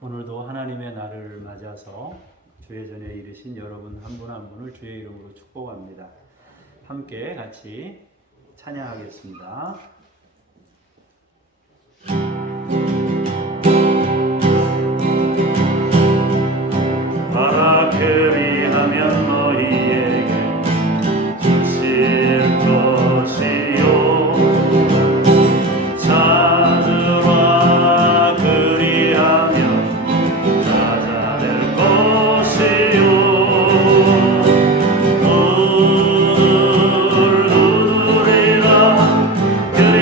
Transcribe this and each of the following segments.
오늘도 하나님의 날을 맞아서 주의 전에 이르신 여러분 한 분 한 분을 주의 이름으로 축복합니다. 함께 같이 찬양하겠습니다. 바라크리하면 너희에게 주실 것이요 찾으라 그리하면 찾아낼 것이요 문을 두드리라 그리하면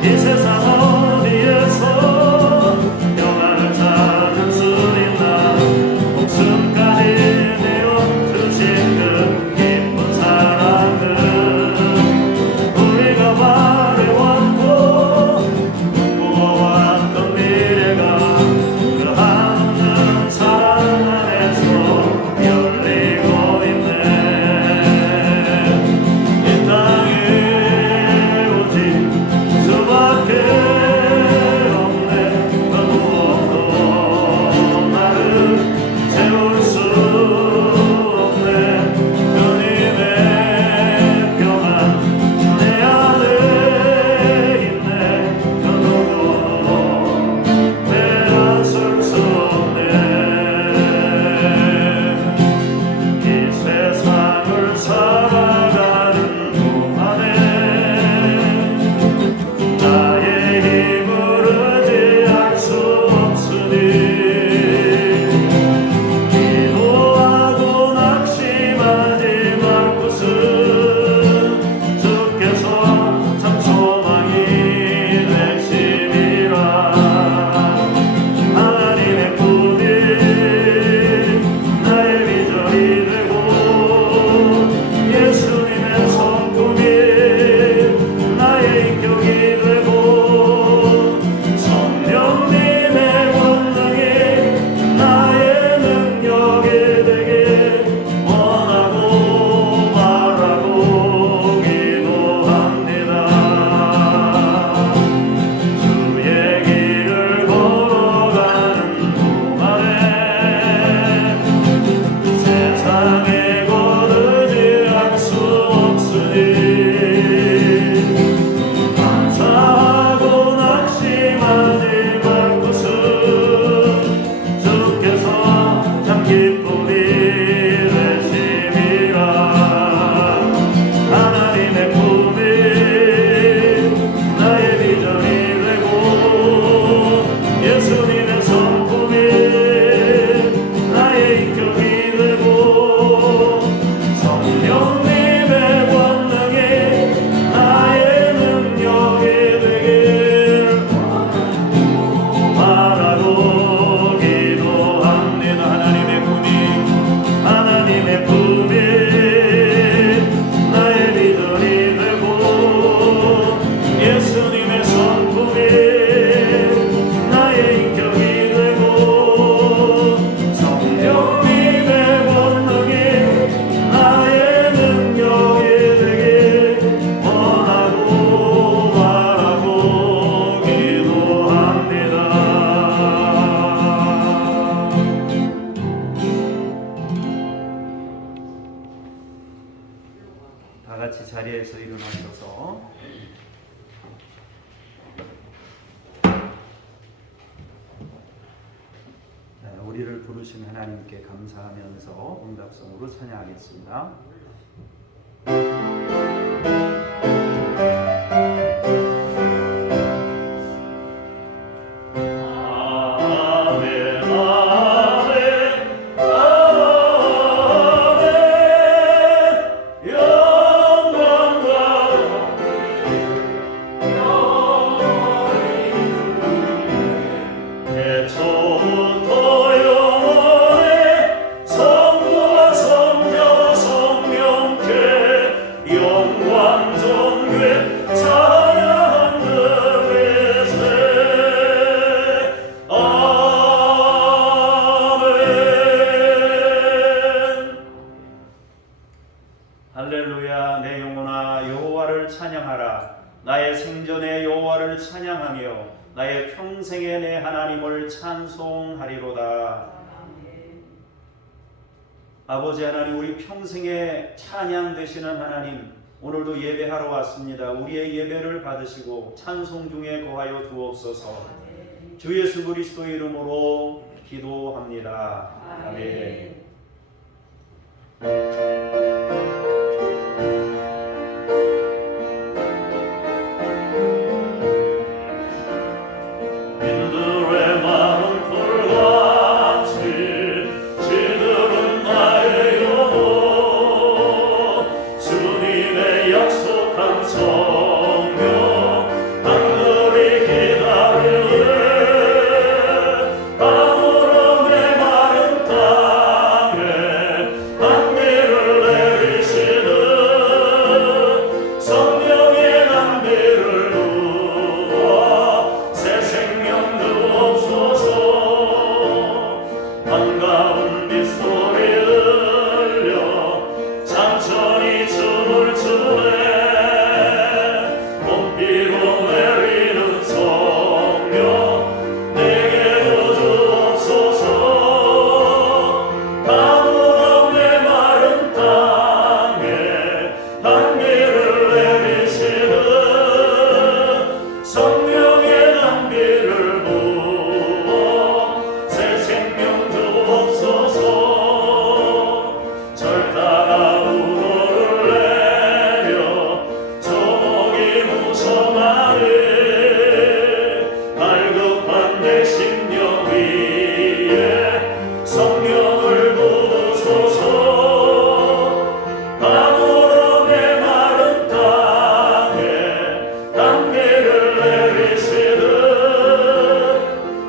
이 세상 어디에서 평안을 찾을 수 있나 목숨까지 내어 주신 그 기쁜 사랑은 우리가 바래왔고 꿈꿔왔던 미래가 그 한없는 사랑 안에서 열리고 있네. 이 땅에 오직 수밖에 없네. 그 무엇도 나를 채울 수 없네. 주님의 평안 내 안에 있네. 그 누구도 빼앗을 수 없네. 이 세상을 살아가는 동안에 나의 힘을 의지할 수 없으니 기도하고 낙심하지 말 것은 주께서 참 소망이 되심이라. 하나님의 꿈이 나의 비전이 되고 예수님의 성품이 나의 인격이 되고 성령님의 권능이 나의 능력이 되게 원하고 바라고 기도합니다. 주의 길을 걸어가는 동안에 세상에 거르지할 수 없으니 감사하고 낙심하지 말 것은 주께서 참 기쁨이 되심이라. 하나님의 꿈이 나의 비전이 되고 예수님의 성품이 나의 인격이 되고 성령님의 권능이 나의 능력이 되길 바라고 기도합니다. 하나님의 꿈이 나의 비전이 되고 예수님의 성품이 나의 인격이 되고 성령님의 권능이 나의 능력이 되길 원하고 바라고 기도합니다. 다 같이 자리에서 일어나셔서 우리를 부르신 하나님께 감사하면서 응답성으로 찬양하겠습니다. 아멘 아멘 아멘 영광과 태초부터 영원해 성부와 성자와 성령께 영광 존귀 찬양 드리세. 아멘. 할렐루야. 내 영혼아 여호와를 찬양하라. 나의 생전에 여호와를 찬양하며 나의 평생에 내 하나님을 찬송하리로다. 아버지 하나님, 우리 평생에 찬양 되시는 하나님, 오늘도 예배하러 왔습니다. 우리의 예배를 받으시고 찬송 중에 거하여 주옵소서. 주 예수 그리스도 이름으로 기도합니다. 아멘. 인들의 마른 불같이 시들은 나의 영혼 주님의 약속한 성령 하늘 위로 내리는 성령 내게도 주옵소서. 가물어 메마른 땅에 단비를 내리시는 성령의 단비를 부어 새 생명 주옵소서. 절단한 우로를 내려 저목이 무성하네. 갈급한 내 심령 위에 성령을 부으소서. 가물어 메마른 땅에 단비를 내리시는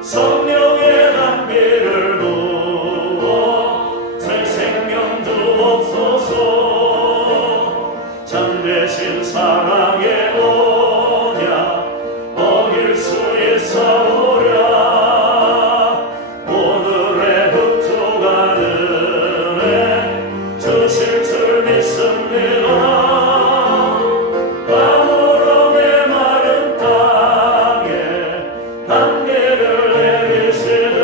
성령의 단비를 부어 새 생명 주옵소서. 참되신 사랑의 언약 어길 수 있사오랴. 오늘의 흡족한 은혜 주실 줄 믿습니다. 가물어 메마른 땅에 단비를 내리시는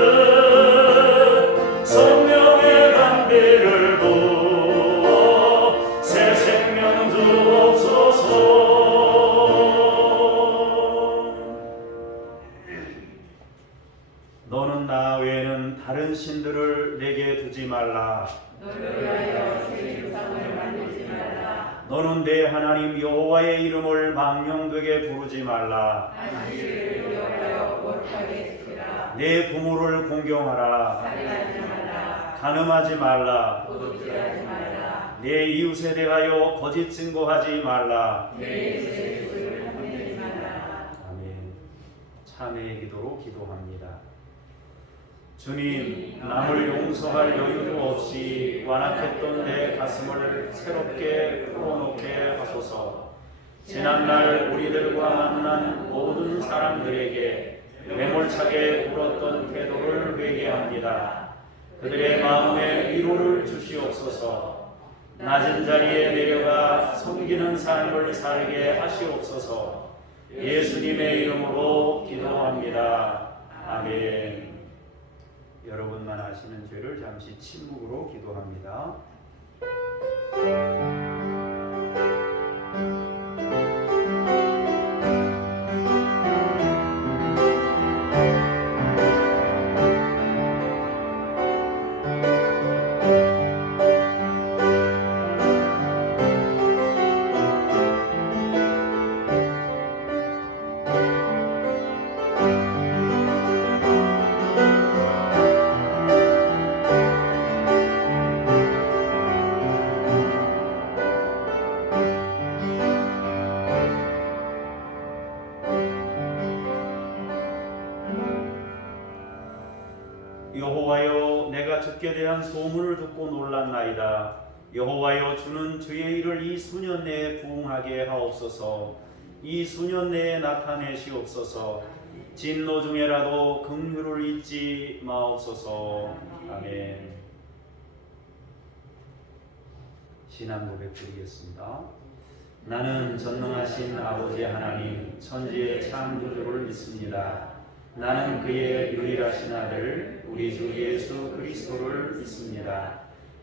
성령의 단비를 부어 새 생명 주옵소서. 너는 나 외에는 다른 신들을 내게 두지 말라. 너를 위하여 새 유상을 만들지 말라. 너는 내 하나님 여호와의 이름을 망령되게 부르지 말라. 안식일을 여호와여 못하게 지키라. 내 부모를 공경하라. 살인하지 말라. 간음하지 말라. 도둑질하지 말라. 내 이웃에 대하여 거짓 증거하지 말라. 내 죄의 주를 탐내지 말라. 아멘. 참회의 기도로 기도합니다. 주님, 남을 용서할 여유도 없이 완악했던 내 가슴을 새롭게 풀어놓게 하소서. 지난날 우리들과 만난 모든 사람들에게 매몰차게 굴었던 태도를 회개합니다. 그들의 마음에 위로를 주시옵소서. 낮은 자리에 내려가 섬기는 삶을 살게 하시옵소서. 예수님의 이름으로 기도합니다. 아멘. 여러분만 아시는 죄를 잠시 침묵으로 기도합니다. 여호와여, 내가 주께 대한 소문을 듣고 놀랐나이다. 여호와여, 주는 주의 일을 이 수년 내에 부응하게 하옵소서. 이 수년 내에 나타내시옵소서. 진노 중에라도 긍휼을 잊지 마옵소서. 아멘. 신앙 고백 드리겠습니다. 나는 전능하신 아버지 하나님 천지의 창조주를 믿습니다. 나는 그의 유일하신 아들 우리 주 예수 그리스도를 믿습니다.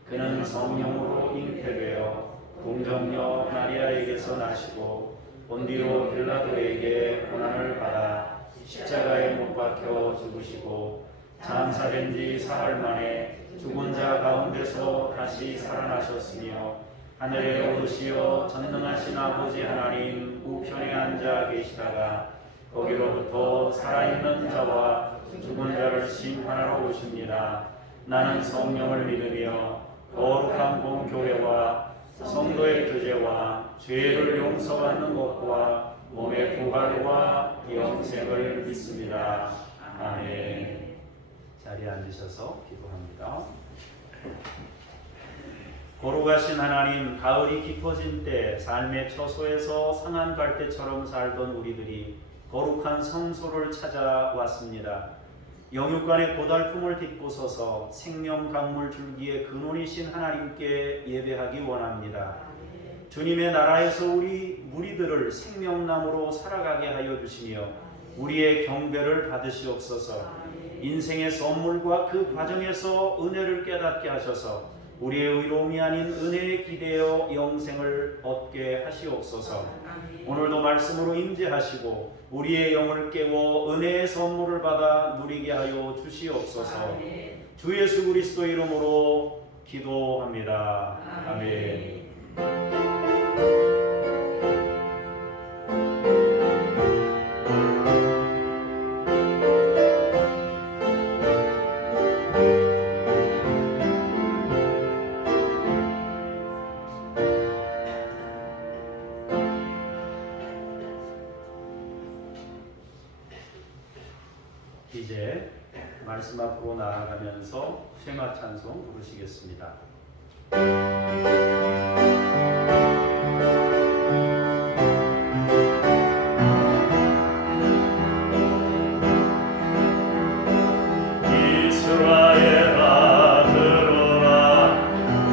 그는 성령으로 잉태되어 동정녀 마리아에게서 나시고 본디오 빌라도에게 고난을 받아 십자가에 못 박혀 죽으시고 장사된 지 사흘 만에 죽은 자 가운데서 다시 살아나셨으며 하늘에 오르시어 전능하신 아버지 하나님 우편에 앉아 계시다가 거기로부터 살아있는 자와 죽은 자를 심판하러 오십니다. 나는 성령을 믿으며 거룩한 공교회와 성도의 교제와 죄를 용서받는 것과 몸의 부활과 영생을 믿습니다. 아멘. 자리에 앉으셔서 기도합니다. 거룩하신 하나님, 가을이 깊어진 때 삶의 처소에서 상한 갈대처럼 살던 우리들이 거룩한 성소를 찾아왔습니다. 영육간의 고달픔을 딛고 서서 생명 강물 줄기의 근원이신 하나님께 예배하기 원합니다. 주님의 나라에서 우리 무리들을 생명나무로 살아가게 하여 주시며 우리의 경배를 받으시옵소서. 인생의 선물과 그 과정에서 은혜를 깨닫게 하셔서 우리의 의로움이 아닌 은혜에 기대어 영생을 얻게 하시옵소서. 오늘도 말씀으로 임재하시고 우리의 영을 깨워 은혜의 선물을 받아 누리게 하여 주시옵소서. 주 예수 그리스도 이름으로 기도합니다. 아멘. 이제 말씀 앞으로 나아가면서 쉐마 찬송 부르시겠습니다. 이스라엘아 들으라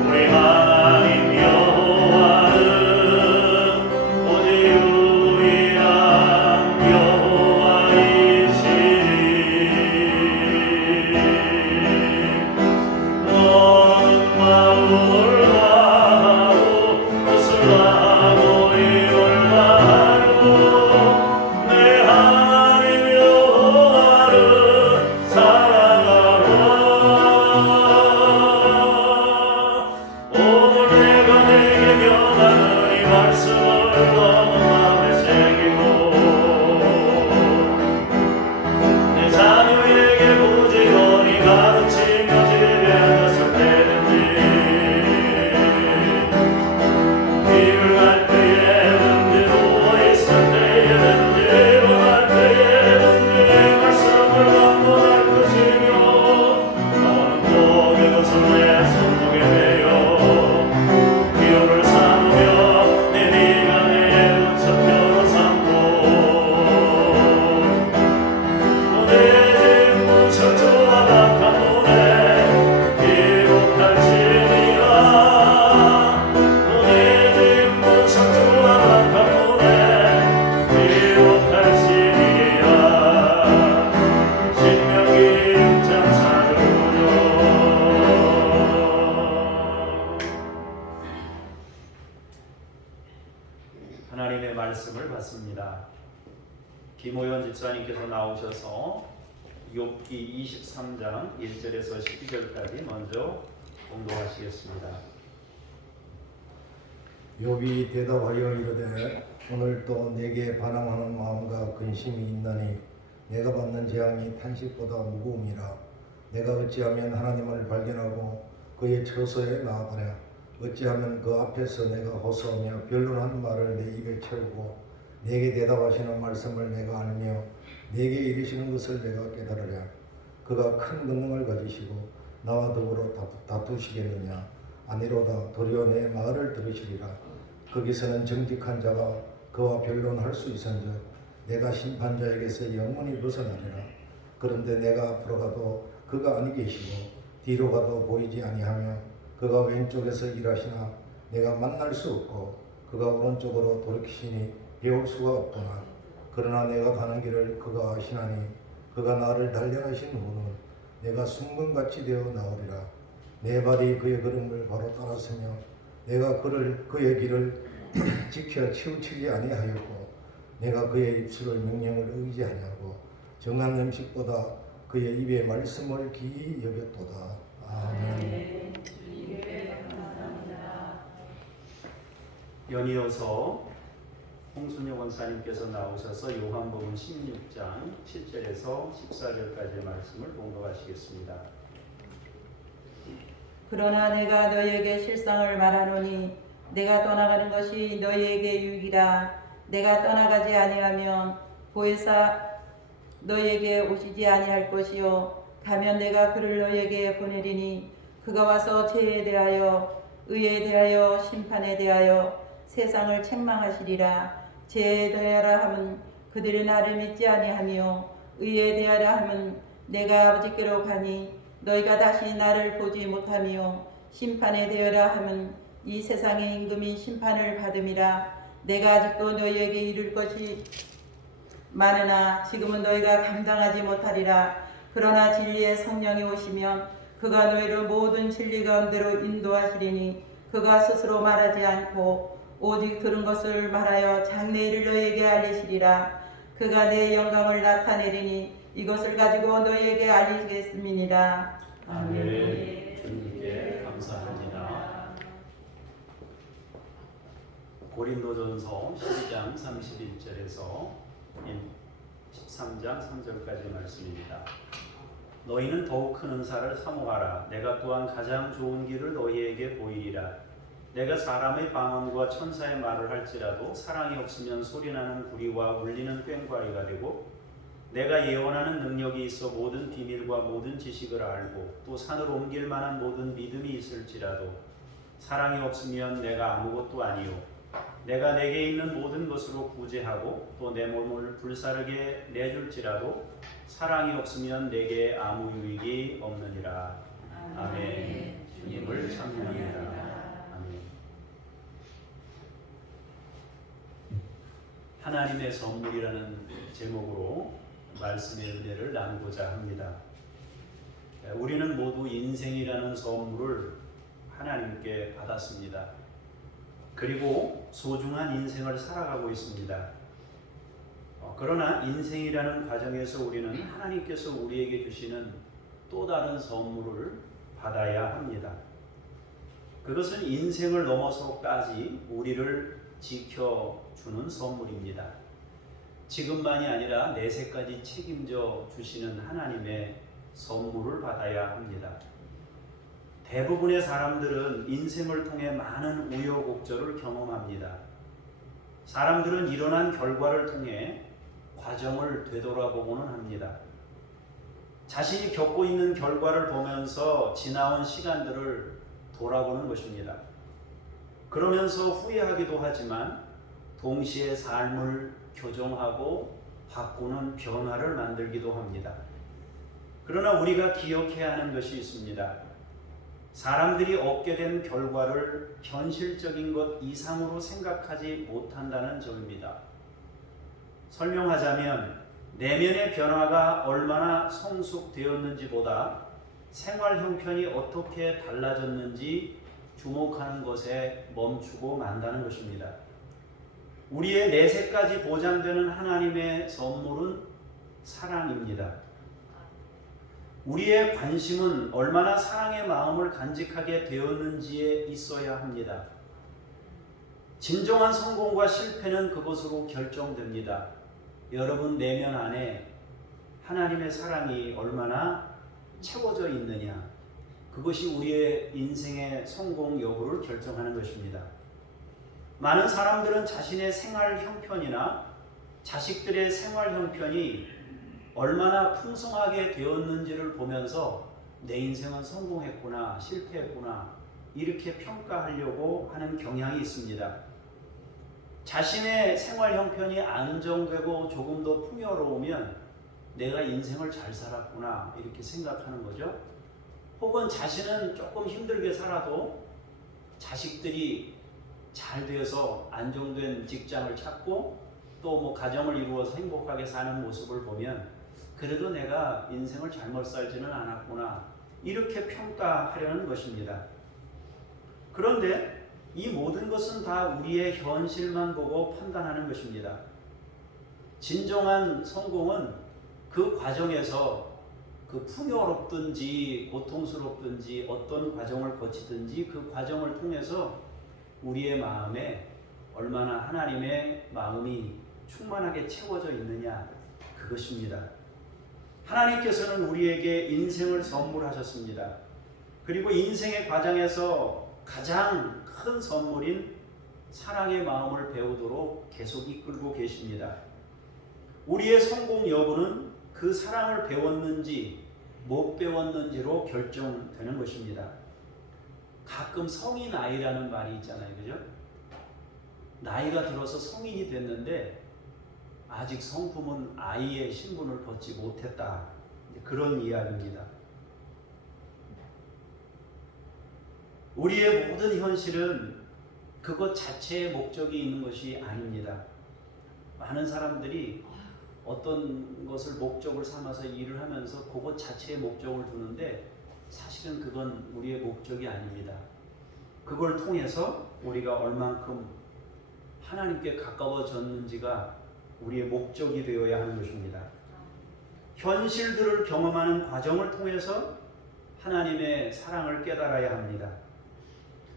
우리 하나님 여호와는 오직 유일한 여호와이시니 너는 마음을 다하고 뜻을 다하고 힘을 다하고 내 하나님 여호와를 사랑하라. 오늘 내가 내게 명하는 이 말씀을 너는 마음에 새기고 내 자녀에게 부지런히 가르치며 집에 앉았을 때든지 길을 갈 때에든지 누워있을 때에든지 일어날 때에든지 내 말씀을 강론할 것이며 너는 또 그것을 내 손목에 매여 기호를 삼으며 내 네가 내 우체표로 삼고 내 집 문석주와 각한 문에 기록할지니라. 내 집 문석주와 각한 문에 기록할지니라. 신명기 6장 4절. 하나님의 말씀을 받습니다. 김호연 집사님께서 나오셔서 욥기 23장 1절에서 12절까지 먼저 공독하시겠습니다. 욥이 대답하여 이르되 오늘 또 내게 반항하는 마음과 근심이 있나니 내가 받는 재앙이 탄식보다 무거움이라. 내가 어찌하면 하나님을 발견하고 그의 처소에 나아가랴. 어찌하면 그 앞에서 내가 호소하며 변론한 말을 내 입에 채우고 내게 대답하시는 말씀을 내가 알며 내게 이르시는 것을 내가 깨달으랴. 그가 큰 권능을 가지시고 나와 더불어 다투시겠느냐. 아니로다. 도리어 내 말을 들으시리라. 거기서는 정직한 자가 그와 변론할 수 있은즉 내가 심판자에게서 영원히 벗어나리라. 그런데 내가 앞으로 가도 그가 아니 계시고 뒤로 가도 보이지 아니하며 그가 왼쪽에서 일하시나 내가 만날 수 없고 그가 오른쪽으로 돌이키시니 배울 수가 없구나. 그러나 내가 가는 길을 그가 아시나니 그가 나를 단련하신 후는 내가 순금같이 되어 나오리라. 내 발이 그의 걸음을 바로 따랐으며 내가 그의 길을 지켜 치우치지 아니하였고 내가 그의 입술을 명령을 의지하냐고 정한 음식보다 그의 입의 말씀을 기이 여겼도다. 아멘. 연이어서 홍순영 원사님께서 나오셔서 요한복음 16장 7절에서 14절까지의 말씀을 봉독하시겠습니다. 그러나 내가 너희에게 실상을 말하노니 내가 떠나가는 것이 너희에게 유익이라. 내가 떠나가지 아니하면 보혜사 너희에게 오시지 아니할 것이요 가면 내가 그를 너희에게 보내리니 그가 와서 죄에 대하여 의에 대하여 심판에 대하여 세상을 책망하시리라. 죄에 대하라 함은 그들이 나를 믿지 아니하며 의에 대하라 함은 내가 아버지께로 가니 너희가 다시 나를 보지 못하며 심판에 대하라 함은 이 세상의 임금이 심판을 받음이라. 내가 아직도 너희에게 이룰 것이 많으나 지금은 너희가 감당하지 못하리라. 그러나 진리의 성령이 오시면 그가 너희를 모든 진리 가운데로 인도하시리니 그가 스스로 말하지 않고 오직 들은 것을 말하여 장래일을 너희에게 알리시리라. 그가 내 영광을 나타내리니 이것을 가지고 너희에게 알리겠음이니라. 아멘. 주님께 감사합니다. 고린도전서 12장 31절에서 13장 3절까지 말씀입니다. 너희는 더욱 큰 은사를 사모하라. 내가 또한 가장 좋은 길을 너희에게 보이리라. 내가 사람의 방언과 천사의 말을 할지라도 사랑이 없으면 소리나는 구리와 울리는 꽹과리가 되고, 내가 예언하는 능력이 있어 모든 비밀과 모든 지식을 알고 또 산을 옮길 만한 모든 믿음이 있을지라도 사랑이 없으면 내가 아무것도 아니요, 내가 내게 있는 모든 것으로 구제하고 또 내 몸을 불사르게 내줄지라도 사랑이 없으면 내게 아무 유익이 없느니라. 아멘. 주님을 찬양합니다. 아멘. 하나님의 선물이라는 제목으로 말씀의 은혜를 나누고자 합니다. 우리는 모두 인생이라는 선물을 하나님께 받았습니다. 그리고 소중한 인생을 살아가고 있습니다. 그러나 인생이라는 과정에서 우리는 하나님께서 우리에게 주시는 또 다른 선물을 받아야 합니다. 그것은 인생을 넘어서까지 우리를 지켜주는 선물입니다. 지금만이 아니라 내세까지 책임져 주시는 하나님의 선물을 받아야 합니다. 대부분의 사람들은 인생을 통해 많은 우여곡절을 경험합니다. 사람들은 일어난 결과를 통해 과정을 되돌아보고는 합니다. 자신이 겪고 있는 결과를 보면서 지나온 시간들을 돌아보는 것입니다. 그러면서 후회하기도 하지만 동시에 삶을 교정하고 바꾸는 변화를 만들기도 합니다. 그러나 우리가 기억해야 하는 것이 있습니다. 사람들이 얻게 된 결과를 현실적인 것 이상으로 생각하지 못한다는 점입니다. 설명하자면 내면의 변화가 얼마나 성숙되었는지보다 생활 형편이 어떻게 달라졌는지 주목하는 것에 멈추고 만다는 것입니다. 우리의 내세까지 보장되는 하나님의 선물은 사랑입니다. 우리의 관심은 얼마나 사랑의 마음을 간직하게 되었는지에 있어야 합니다. 진정한 성공과 실패는 그것으로 결정됩니다. 여러분 내면 안에 하나님의 사랑이 얼마나 채워져 있느냐, 그것이 우리의 인생의 성공 여부를 결정하는 것입니다. 많은 사람들은 자신의 생활 형편이나 자식들의 생활 형편이 얼마나 풍성하게 되었는지를 보면서 내 인생은 성공했구나, 실패했구나, 이렇게 평가하려고 하는 경향이 있습니다. 자신의 생활 형편이 안정되고 조금 더 풍요로우면 내가 인생을 잘 살았구나, 이렇게 생각하는 거죠. 혹은 자신은 조금 힘들게 살아도 자식들이 잘 되어서 안정된 직장을 찾고 또 뭐 가정을 이루어서 행복하게 사는 모습을 보면 그래도 내가 인생을 잘못 살지는 않았구나, 이렇게 평가하려는 것입니다. 그런데 이 모든 것은 다 우리의 현실만 보고 판단하는 것입니다. 진정한 성공은 그 과정에서 그 풍요롭든지 고통스럽든지 어떤 과정을 거치든지 그 과정을 통해서 우리의 마음에 얼마나 하나님의 마음이 충만하게 채워져 있느냐, 그것입니다. 하나님께서는 우리에게 인생을 선물하셨습니다. 그리고 인생의 과정에서 가장 큰 선물인 사랑의 마음을 배우도록 계속 이끌고 계십니다. 우리의 성공 여부는 그 사랑을 배웠는지 못 배웠는지로 결정되는 것입니다. 가끔 성인 아이라는 말이 있잖아요, 그죠? 나이가 들어서 성인이 됐는데 아직 성품은 아이의 신분을 벗지 못했다, 그런 이야기입니다. 우리의 모든 현실은 그것 자체의 목적이 있는 것이 아닙니다. 많은 사람들이 어떤 것을 목적을 삼아서 일을 하면서 그것 자체의 목적을 두는데 사실은 그건 우리의 목적이 아닙니다. 그걸 통해서 우리가 얼만큼 하나님께 가까워졌는지가 우리의 목적이 되어야 하는 것입니다. 현실들을 경험하는 과정을 통해서 하나님의 사랑을 깨달아야 합니다.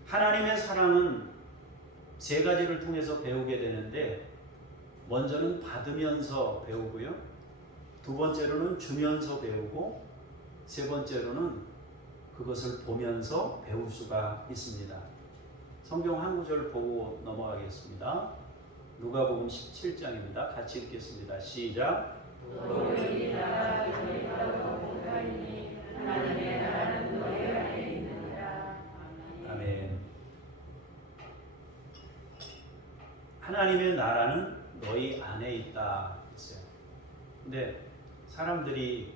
하나님의 사랑은 세 가지를 통해서 배우게 되는데, 먼저는 받으면서 배우고요, 두 번째로는 주면서 배우고, 세 번째로는 그것을 보면서 배울 수가 있습니다. 성경 한 구절 보고 넘어가겠습니다. 누가복음 17장입니다. 같이 읽겠습니다. 시작. 아멘. 하나님의 나라는 너희 안에 있다 했어요. 근데 사람들이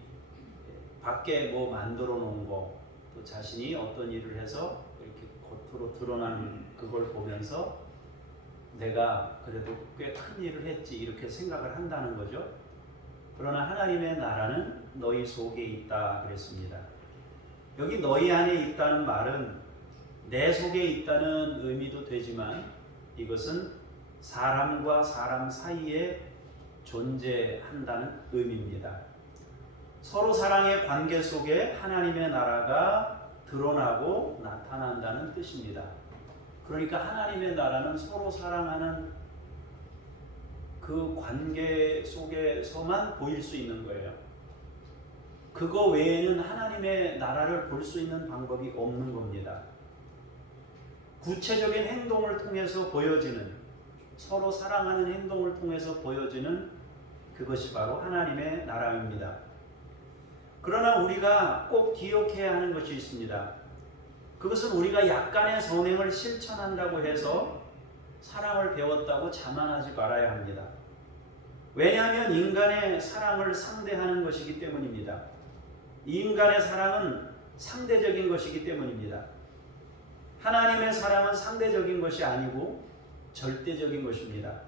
밖에 뭐 만들어 놓은 거, 또 자신이 어떤 일을 해서 이렇게 겉으로 드러난 그걸 보면서 내가 그래도 꽤 큰 일을 했지 이렇게 생각을 한다는 거죠. 그러나 하나님의 나라는 너희 속에 있다 그랬습니다. 여기 너희 안에 있다는 말은 내 속에 있다는 의미도 되지만, 이것은 사람과 사람 사이에 존재한다는 의미입니다. 서로 사랑의 관계 속에 하나님의 나라가 드러나고 나타난다는 뜻입니다. 그러니까 하나님의 나라는 서로 사랑하는 그 관계 속에서만 보일 수 있는 거예요. 그거 외에는 하나님의 나라를 볼 수 있는 방법이 없는 겁니다. 구체적인 행동을 통해서 보여지는, 서로 사랑하는 행동을 통해서 보여지는 그것이 바로 하나님의 나라입니다. 그러나 우리가 꼭 기억해야 하는 것이 있습니다. 그것은 우리가 약간의 선행을 실천한다고 해서 사랑을 배웠다고 자만하지 말아야 합니다. 왜냐하면 인간의 사랑을 상대하는 것이기 때문입니다. 인간의 사랑은 상대적인 것이기 때문입니다. 하나님의 사랑은 상대적인 것이 아니고 절대적인 것입니다.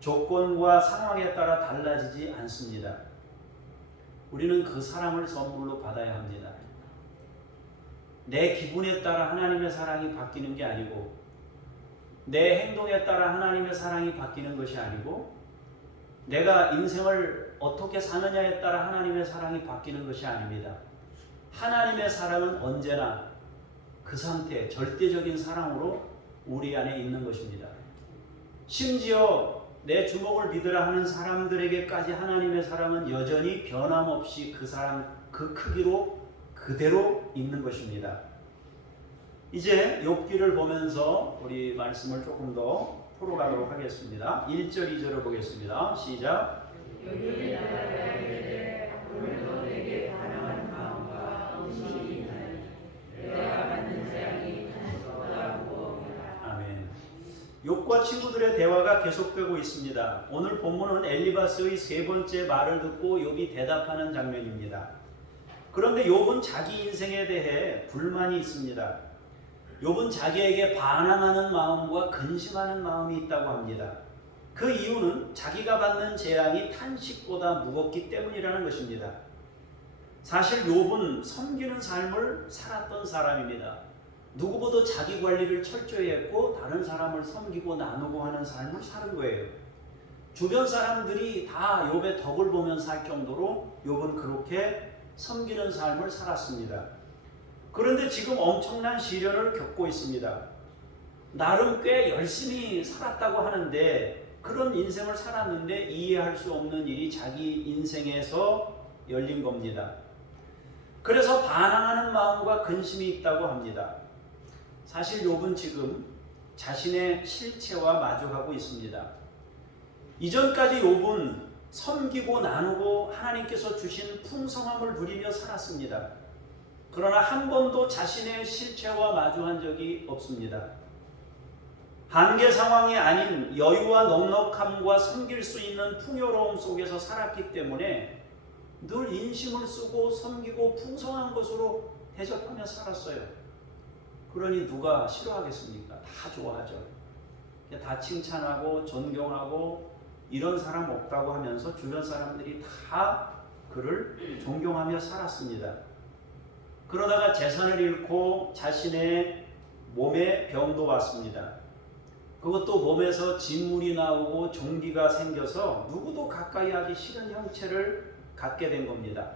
조건과 상황에 따라 달라지지 않습니다. 우리는 그 사랑을 선물로 받아야 합니다. 내 기분에 따라 하나님의 사랑이 바뀌는 게 아니고, 내 행동에 따라 하나님의 사랑이 바뀌는 것이 아니고, 내가 인생을 어떻게 사느냐에 따라 하나님의 사랑이 바뀌는 것이 아닙니다. 하나님의 사랑은 언제나 그 상태, 절대적인 사랑으로 우리 안에 있는 것입니다. 심지어 내 주먹을 믿으라 하는 사람들에게까지 하나님의 사랑은 여전히 변함없이 그 사랑, 그 크기로 그대로 있는 것입니다. 이제 욥기를 보면서 우리 말씀을 조금 더 풀어가도록 하겠습니다. 1절, 2절을 보겠습니다. 시작. 아멘. 욥과 친구들의 대화가 계속되고 있습니다. 오늘 본문은 엘리바스의 세 번째 말을 듣고 욥이 대답하는 장면입니다. 그런데 욥은 자기 인생에 대해 불만이 있습니다. 욥은 자기에게 반항하는 마음과 근심하는 마음이 있다고 합니다. 그 이유는 자기가 받는 재앙이 탄식보다 무겁기 때문이라는 것입니다. 사실 욥은 섬기는 삶을 살았던 사람입니다. 누구보다 자기 관리를 철저히 했고 다른 사람을 섬기고 나누고 하는 삶을 사는 거예요. 주변 사람들이 다 욥의 덕을 보며 살 정도로 욥은 그렇게 섬기는 삶을 살았습니다. 그런데 지금 엄청난 시련을 겪고 있습니다. 나름 꽤 열심히 살았다고 하는데, 그런 인생을 살았는데 이해할 수 없는 일이 자기 인생에서 열린 겁니다. 그래서 반항하는 마음과 근심이 있다고 합니다. 사실 욥은 지금 자신의 실체와 마주하고 있습니다. 이전까지 욥은 섬기고 나누고 하나님께서 주신 풍성함을 누리며 살았습니다. 그러나 한 번도 자신의 실체와 마주한 적이 없습니다. 한계 상황이 아닌 여유와 넉넉함과 섬길 수 있는 풍요로움 속에서 살았기 때문에 늘 인심을 쓰고 섬기고 풍성한 것으로 대접하며 살았어요. 그러니 누가 싫어하겠습니까? 다 좋아하죠. 다 칭찬하고 존경하고 이런 사람 없다고 하면서 주변 사람들이 다 그를 존경하며 살았습니다. 그러다가 재산을 잃고 자신의 몸에 병도 왔습니다. 그것도 몸에서 진물이 나오고 종기가 생겨서 누구도 가까이 하기 싫은 형체를 갖게 된 겁니다.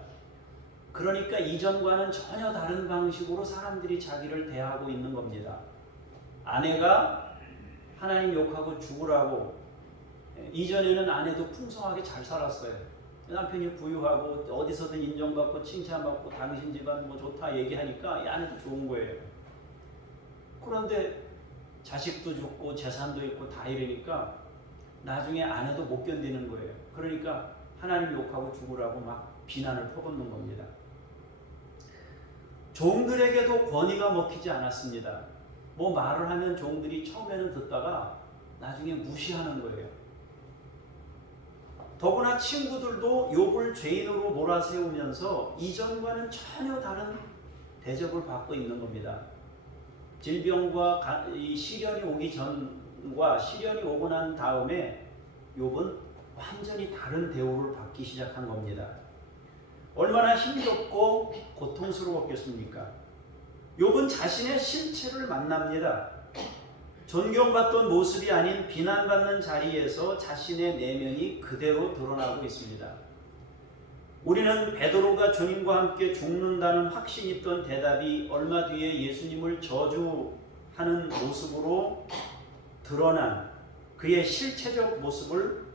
그러니까 이전과는 전혀 다른 방식으로 사람들이 자기를 대하고 있는 겁니다. 아내가 하나님 욕하고 죽으라고, 이전에는 아내도 풍성하게 잘 살았어요. 남편이 부유하고 어디서든 인정받고 칭찬받고 당신 집안 뭐 좋다 얘기하니까 이 아내도 좋은 거예요. 그런데 자식도 죽고 재산도 있고 다 이러니까 나중에 아내도 못 견디는 거예요. 그러니까 하나님 욕하고 죽으라고 막 비난을 퍼붓는 겁니다. 종들에게도 권위가 먹히지 않았습니다. 뭐 말을 하면 종들이 처음에는 듣다가 나중에 무시하는 거예요. 더구나 친구들도 욥을 죄인으로 몰아세우면서 이전과는 전혀 다른 대접을 받고 있는 겁니다. 질병과 시련이 오기 전과 시련이 오고 난 다음에 욥은 완전히 다른 대우를 받기 시작한 겁니다. 얼마나 힘겹고 고통스러웠겠습니까? 욥은 자신의 실체를 만납니다. 존경받던 모습이 아닌 비난받는 자리에서 자신의 내면이 그대로 드러나고 있습니다. 우리는 베드로가 주님과 함께 죽는다는 확신이 있던 대답이 얼마 뒤에 예수님을 저주하는 모습으로 드러난 그의 실체적 모습을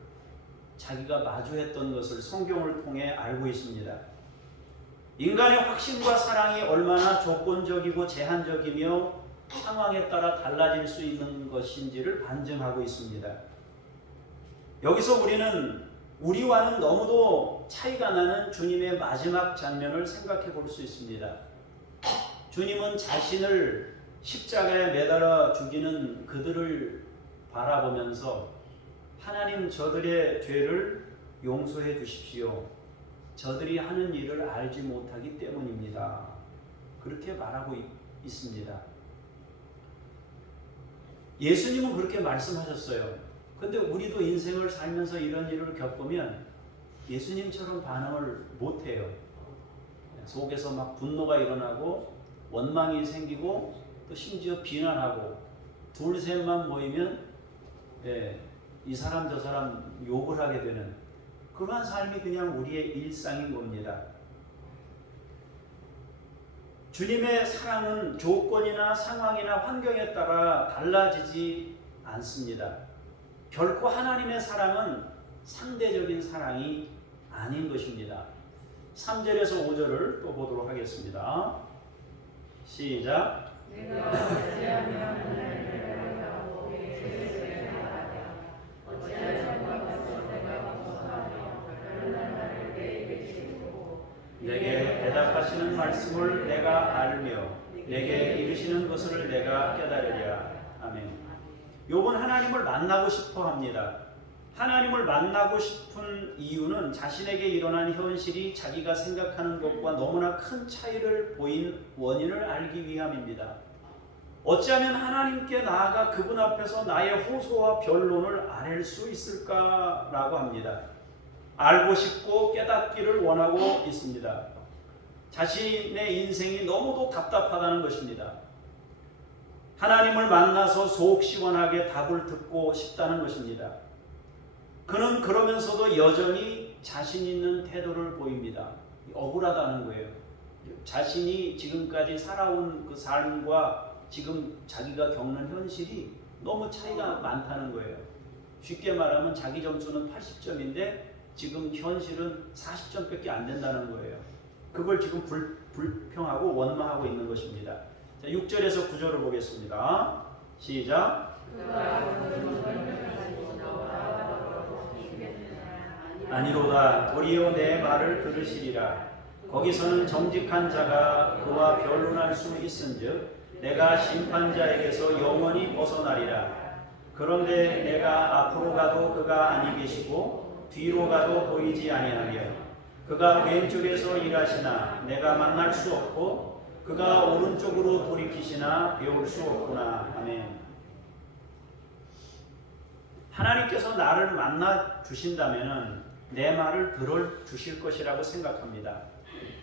자기가 마주했던 것을 성경을 통해 알고 있습니다. 인간의 확신과 사랑이 얼마나 조건적이고 제한적이며 상황에 따라 달라질 수 있는 것인지를 반증하고 있습니다. 여기서 우리는 우리와는 너무도 차이가 나는 주님의 마지막 장면을 생각해 볼 수 있습니다. 주님은 자신을 십자가에 매달아 죽이는 그들을 바라보면서 하나님, 저들의 죄를 용서해 주십시오. 저들이 하는 일을 알지 못하기 때문입니다. 그렇게 말하고 있습니다. 예수님은 그렇게 말씀하셨어요. 근데 우리도 인생을 살면서 이런 일을 겪으면 예수님처럼 반응을 못해요. 속에서 막 분노가 일어나고 원망이 생기고 또 심지어 비난하고 둘 셋만 모이면 이 사람 저 사람 욕을 하게 되는 그러한 삶이 그냥 우리의 일상인 겁니다. 주님의 사랑은 조건이나 상황이나 환경에 따라 달라지지 않습니다. 결코 하나님의 사랑은 상대적인 사랑이 아닌 것입니다. 3절에서 5절을 또 보도록 하겠습니다. 시작. 내가 어찌하면 하나님을 바라보고 죄를 행하랴. 어찌하여 거기서 내가 벗어나며 다른 나라를 내게 주고 내게 대답하시는 말씀을 내가 알며 내게 이르시는 것을 내가 깨달으랴. 아멘. 욥은 하나님을 만나고 싶어 합니다. 하나님을 만나고 싶은 이유는 자신에게 일어난 현실이 자기가 생각하는 것과 너무나 큰 차이를 보인 원인을 알기 위함입니다. 어찌하면 하나님께 나아가 그분 앞에서 나의 호소와 변론을 아낼 수 있을까라고 합니다. 알고 싶고 깨닫기를 원하고 있습니다. 자신의 인생이 너무도 답답하다는 것입니다. 하나님을 만나서 속 시원하게 답을 듣고 싶다는 것입니다. 그는 그러면서도 여전히 자신 있는 태도를 보입니다. 억울하다는 거예요. 자신이 지금까지 살아온 그 삶과 지금 자기가 겪는 현실이 너무 차이가 많다는 거예요. 쉽게 말하면 자기 점수는 80점인데 지금 현실은 40점밖에 안 된다는 거예요. 그걸 지금 불평하고 원망하고 있는 것입니다. 자, 6절에서 9절을 보겠습니다. 시작. 아니로다. 도리어 내 말을 들으시리라. 거기서는 정직한 자가 그와 변론할 수 있은즉 내가 심판자에게서 영원히 벗어나리라. 그런데 내가 앞으로 가도 그가 아니 계시고 뒤로 가도 보이지 아니하며 그가 왼쪽에서 일하시나 내가 만날 수 없고 그가 오른쪽으로 돌이키시나 배울 수 없구나. 아멘. 하나님께서 나를 만나 주신다면 내 말을 들어 주실 것이라고 생각합니다.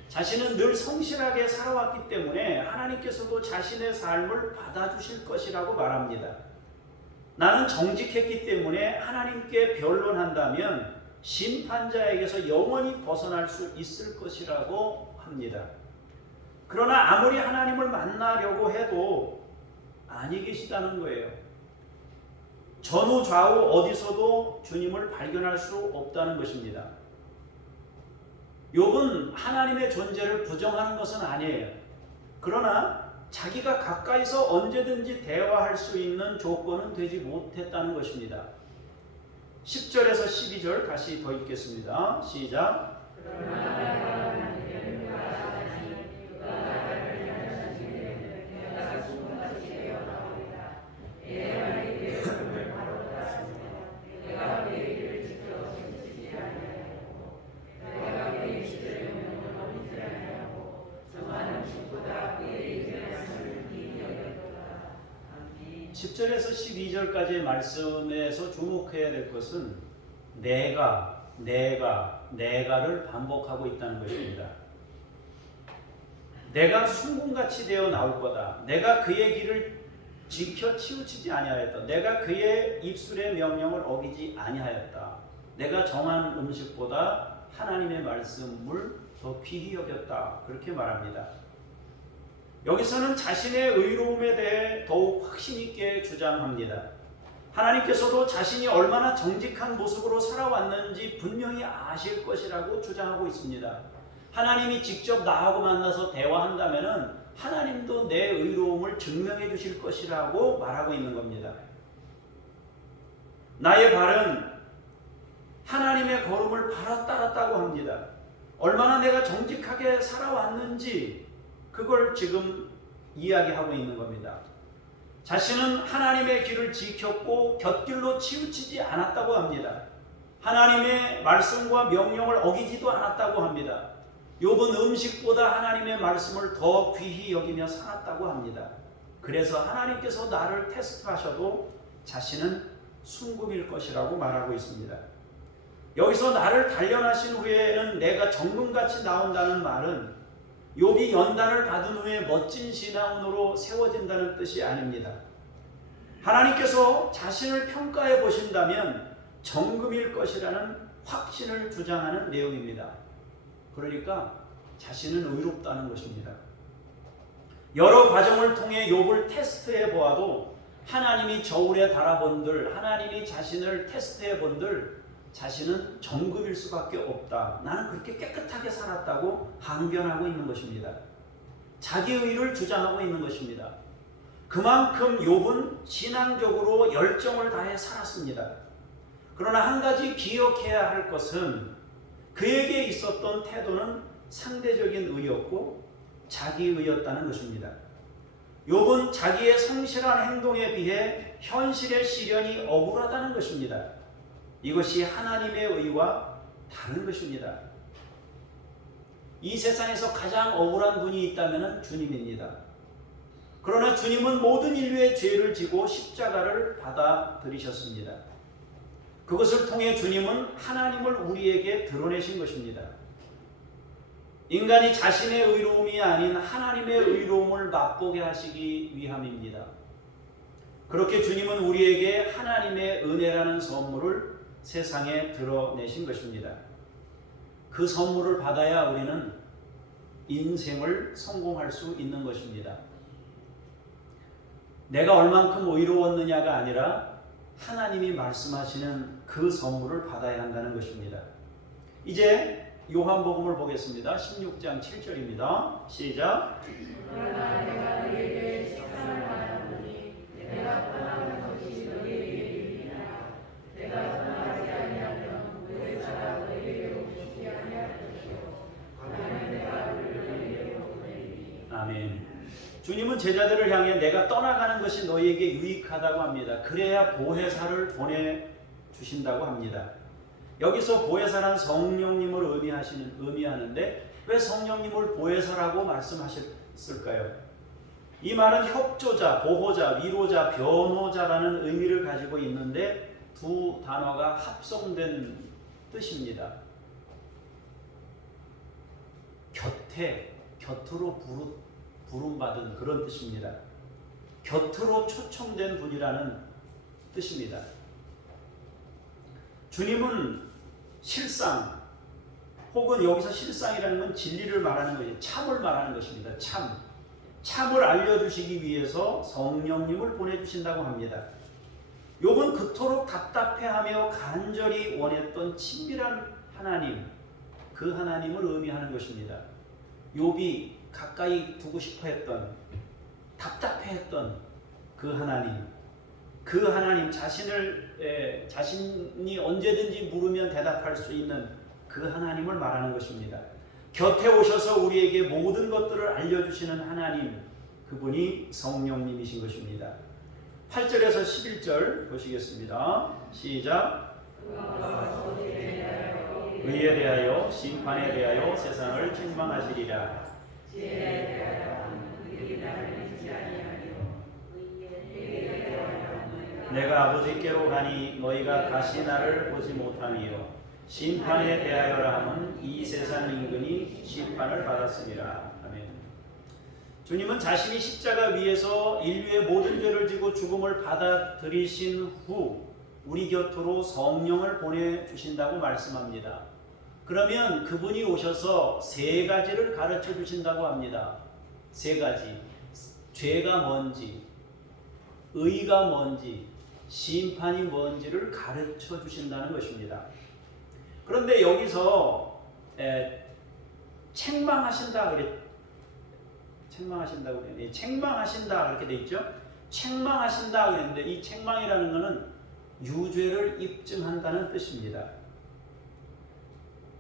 자신은 늘 성실하게 살아왔기 때문에 하나님께서도 자신의 삶을 받아주실 것이라고 말합니다. 나는 정직했기 때문에 하나님께 변론한다면 심판자에게서 영원히 벗어날 수 있을 것이라고 합니다. 그러나 아무리 하나님을 만나려고 해도 아니 계시다는 거예요. 전후 좌우 어디서도 주님을 발견할 수 없다는 것입니다. 욥은 하나님의 존재를 부정하는 것은 아니에요. 그러나 자기가 가까이서 언제든지 대화할 수 있는 조건은 되지 못했다는 것입니다. 10절에서 12절 다시 더 읽겠습니다. 시작. 이 10절에서 12절까지의 말씀에서 주목해야 될 것은 내가를 반복하고 있다는 것입니다. 내가 순금같이 되어 나올 거다. 내가 그의 길을 지켜 치우치지 아니하였다. 내가 그의 입술의 명령을 어기지 아니하였다. 내가 정한 음식보다 하나님의 말씀을 더 귀히 여겼다. 그렇게 말합니다. 여기서는 자신의 의로움에 대해 더욱 확신 있게 주장합니다. 하나님께서도 자신이 얼마나 정직한 모습으로 살아왔는지 분명히 아실 것이라고 주장하고 있습니다. 하나님이 직접 나하고 만나서 대화한다면 하나님도 내 의로움을 증명해 주실 것이라고 말하고 있는 겁니다. 나의 발은 하나님의 걸음을 바로 따랐다고 합니다. 얼마나 내가 정직하게 살아왔는지 그걸 지금 이야기하고 있는 겁니다. 자신은 하나님의 길을 지켰고 곁길로 치우치지 않았다고 합니다. 하나님의 말씀과 명령을 어기지도 않았다고 합니다. 욥은 음식보다 하나님의 말씀을 더 귀히 여기며 살았다고 합니다. 그래서 하나님께서 나를 테스트하셔도 자신은 순금일 것이라고 말하고 있습니다. 여기서 나를 단련하신 후에는 내가 정금같이 나온다는 말은 욥이 연단을 받은 후에 멋진 신앙으로 세워진다는 뜻이 아닙니다. 하나님께서 자신을 평가해 보신다면 정금일 것이라는 확신을 주장하는 내용입니다. 그러니까 자신은 의롭다는 것입니다. 여러 과정을 통해 욥을 테스트해 보아도 하나님이 저울에 달아본들, 하나님이 자신을 테스트해 본들 자신은 정금일 수밖에 없다. 나는 그렇게 깨끗하게 살았다고 항변하고 있는 것입니다. 자기 의를 주장하고 있는 것입니다. 그만큼 욥은 신앙적으로 열정을 다해 살았습니다. 그러나 한 가지 기억해야 할 것은 그에게 있었던 태도는 상대적인 의였고 자기의였다는 것입니다. 욥은 자기의 성실한 행동에 비해 현실의 시련이 억울하다는 것입니다. 이것이 하나님의 의와 다른 것입니다. 이 세상에서 가장 억울한 분이 있다면 주님입니다. 그러나 주님은 모든 인류의 죄를 지고 십자가를 받아들이셨습니다. 그것을 통해 주님은 하나님을 우리에게 드러내신 것입니다. 인간이 자신의 의로움이 아닌 하나님의 의로움을 맛보게 하시기 위함입니다. 그렇게 주님은 우리에게 하나님의 은혜라는 선물을 세상에 드러내신 것입니다. 그 선물을 받아야 우리는 인생을 성공할 수 있는 것입니다. 내가 얼만큼 의로웠느냐가 아니라 하나님이 말씀하시는 그 선물을 받아야 한다는 것입니다. 이제 요한복음을 보겠습니다. 16장 7절입니다. 시작. 그러나 내가 너희에게 식상을 말하노니 내가 떠나는 것이 너희에게 유익이라. 내가 떠나지 아니하면 보혜사가 너희에게 오시지 아니할 것이요 가면 내가 너희에게 보내리니. 아멘. 주님은 제자들을 향해 내가 떠나가는 것이 너희에게 유익하다고 합니다. 그래야 보혜사를 보내주신다고 합니다. 여기서 보혜사란 성령님을 의미하는데 왜 성령님을 보혜사라고 쓸까요? 이 말은 협조자, 보호자, 위로자, 변호자라는 의미를 가지고 있는데 두 단어가 합성된 뜻입니다. 곁으로 부름받은 그런 뜻입니다. 곁으로 초청된 분이라는 뜻입니다. 주님은 실상 혹은 여기서 실상이라는 건 진리를 말하는 것이 참을 말하는 것입니다. 참을 알려주시기 위해서 성령님을 보내주신다고 합니다. 욥은 그토록 답답해하며 간절히 원했던 친밀한 하나님, 그 하나님을 의미하는 것입니다. 욥이 가까이 두고 싶어 했던, 답답해했던 그 하나님 자신이 언제든지 물으면 대답할 수 있는 그 하나님을 말하는 것입니다. 곁에 오셔서 우리에게 모든 것들을 알려주시는 하나님, 그분이 성령님이신 것입니다. 8절에서 11절 보시겠습니다. 시작. 의에 대하여 심판에 대하여 세상을 책망하시리라. 내가 아버지께로 가니 너희가 다시 나를 보지 못하며 심판에 대하여라 함은 이 세상 인근이 심판을 받았습니다. 아멘. 주님은 자신이 십자가 위에서 인류의 모든 죄를 지고 죽음을 받아들이신 후 우리 곁으로 성령을 보내주신다고 말씀합니다. 그러면 그분이 오셔서 세 가지를 가르쳐 주신다고 합니다. 세 가지. 죄가 뭔지, 의가 뭔지, 심판이 뭔지를 가르쳐 주신다는 것입니다. 그런데 여기서 책망하신다 그렇게 돼 있죠. 책망하신다 그랬는데 이 책망이라는 것은 유죄를 입증한다는 뜻입니다.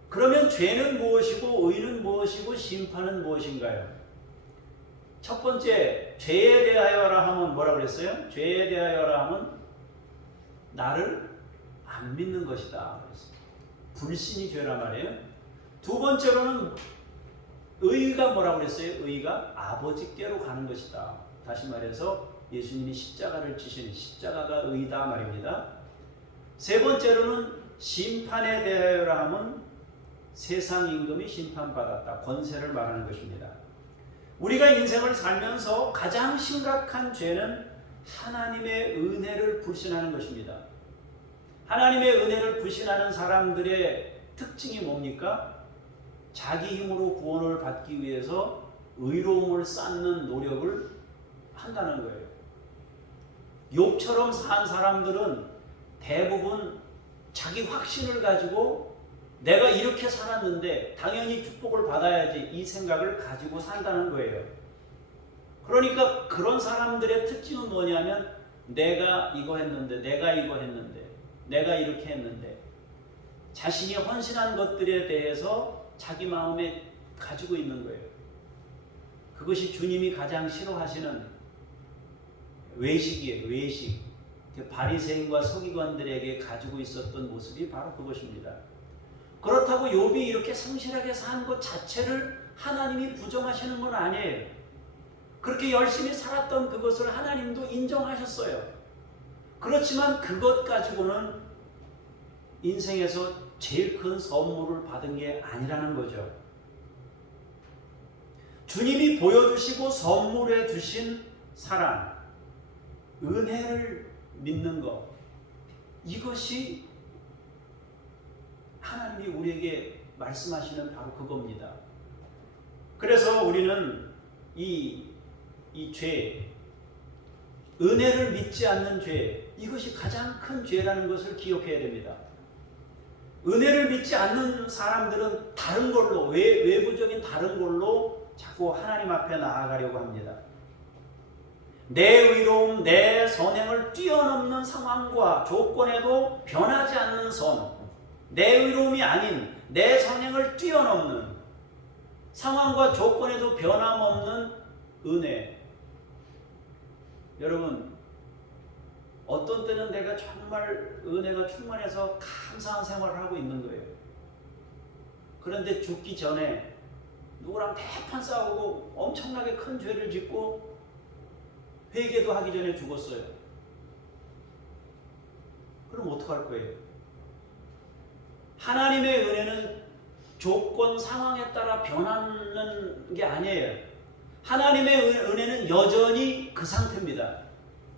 그러면 죄는 무엇이고 의는 무엇이고 심판은 무엇인가요? 첫 번째, 죄에 대하여라 하면 뭐라 그랬어요? 죄에 대하여라 하면 나를 안 믿는 것이다. 불신이 죄란 말이에요. 두 번째로는 의가 뭐라고 그랬어요? 의가 아버지께로 가는 것이다. 다시 말해서 예수님이 십자가를 지신 십자가가 의다 말입니다. 세 번째로는 심판에 대하여라 하면 세상 임금이 심판받았다. 권세를 말하는 것입니다. 우리가 인생을 살면서 가장 심각한 죄는 하나님의 은혜를 불신하는 것입니다. 하나님의 은혜를 불신하는 사람들의 특징이 뭡니까? 자기 힘으로 구원을 받기 위해서 의로움을 쌓는 노력을 한다는 거예요. 욥처럼 산 사람들은 대부분 자기 확신을 가지고 내가 이렇게 살았는데 당연히 축복을 받아야지 이 생각을 가지고 산다는 거예요. 그러니까 그런 사람들의 특징은 뭐냐면 내가 이거 했는데 내가 이거 했는데 내가 이렇게 했는데 자신이 헌신한 것들에 대해서 자기 마음에 가지고 있는 거예요. 그것이 주님이 가장 싫어하시는 외식이에요. 외식. 바리새인과 서기관들에게 가지고 있었던 모습이 바로 그것입니다. 그렇다고 욥이 이렇게 성실하게 산 것 자체를 하나님이 부정하시는 건 아니에요. 그렇게 열심히 살았던 그것을 하나님도 인정하셨어요. 그렇지만 그것 가지고는 인생에서 제일 큰 선물을 받은 게 아니라는 거죠. 주님이 보여주시고 선물해 주신 사랑, 은혜를 믿는 것, 이것이 하나님이 우리에게 말씀하시는 바로 그겁니다. 그래서 우리는 이 죄, 은혜를 믿지 않는 죄, 이것이 가장 큰 죄라는 것을 기억해야 됩니다. 은혜를 믿지 않는 사람들은 다른 걸로, 외부적인 다른 걸로 자꾸 하나님 앞에 나아가려고 합니다. 내 의로움, 내 선행을 뛰어넘는 상황과 조건에도 변하지 않는 선, 내 의로움이 아닌 내 선행을 뛰어넘는 상황과 조건에도 변함없는 은혜. 여러분, 어떤 때는 내가 정말 은혜가 충만해서 감사한 생활을 하고 있는 거예요. 그런데 죽기 전에 누구랑 대판 싸우고 엄청나게 큰 죄를 짓고 회개도 하기 전에 죽었어요. 그럼 어떡할 거예요? 하나님의 은혜는 조건 상황에 따라 변하는 게 아니에요. 하나님의 은혜는 여전히 그 상태입니다.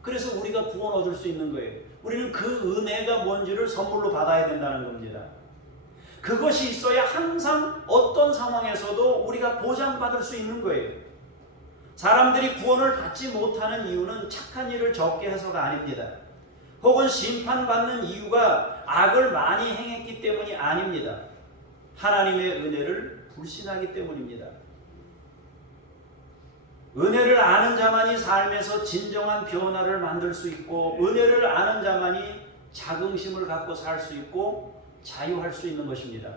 그래서 우리가 구원 얻을 수 있는 거예요. 우리는 그 은혜가 뭔지를 선물로 받아야 된다는 겁니다. 그것이 있어야 항상 어떤 상황에서도 우리가 보장받을 수 있는 거예요. 사람들이 구원을 받지 못하는 이유는 착한 일을 적게 해서가 아닙니다. 혹은 심판받는 이유가 악을 많이 행했기 때문이 아닙니다. 하나님의 은혜를 불신하기 때문입니다. 은혜를 아는 자만이 삶에서 진정한 변화를 만들 수 있고, 은혜를 아는 자만이 자긍심을 갖고 살 수 있고 자유할 수 있는 것입니다.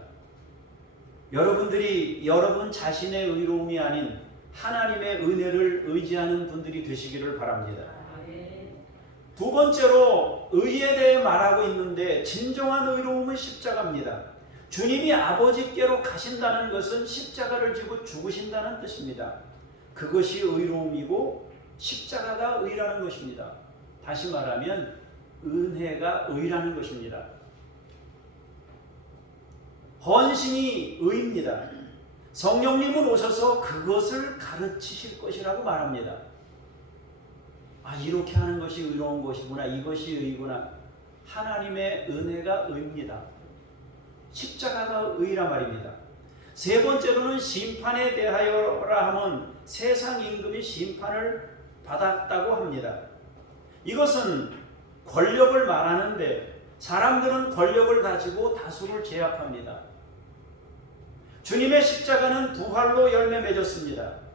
여러분들이 여러분 자신의 의로움이 아닌 하나님의 은혜를 의지하는 분들이 되시기를 바랍니다. 두 번째로 의에 대해 말하고 있는데, 진정한 의로움은 십자가입니다. 주님이 아버지께로 가신다는 것은 십자가를 지고 죽으신다는 뜻입니다. 그것이 의로움이고 십자가가 의라는 것입니다. 다시 말하면 은혜가 의라는 것입니다. 헌신이 의입니다. 성령님은 오셔서 그것을 가르치실 것이라고 말합니다. 아, 이렇게 하는 것이 의로운 것이구나, 이것이 의구나. 하나님의 은혜가 의입니다. 십자가가 의라 말입니다. 세 번째로는 심판에 대하여라 하면 세상 임금이 심판을 받았다고 합니다. 이것은 권력을 말하는데, 사람들은 권력을 가지고 다수를 제압합니다. 주님의 십자가는 부활로 열매 맺었습니다.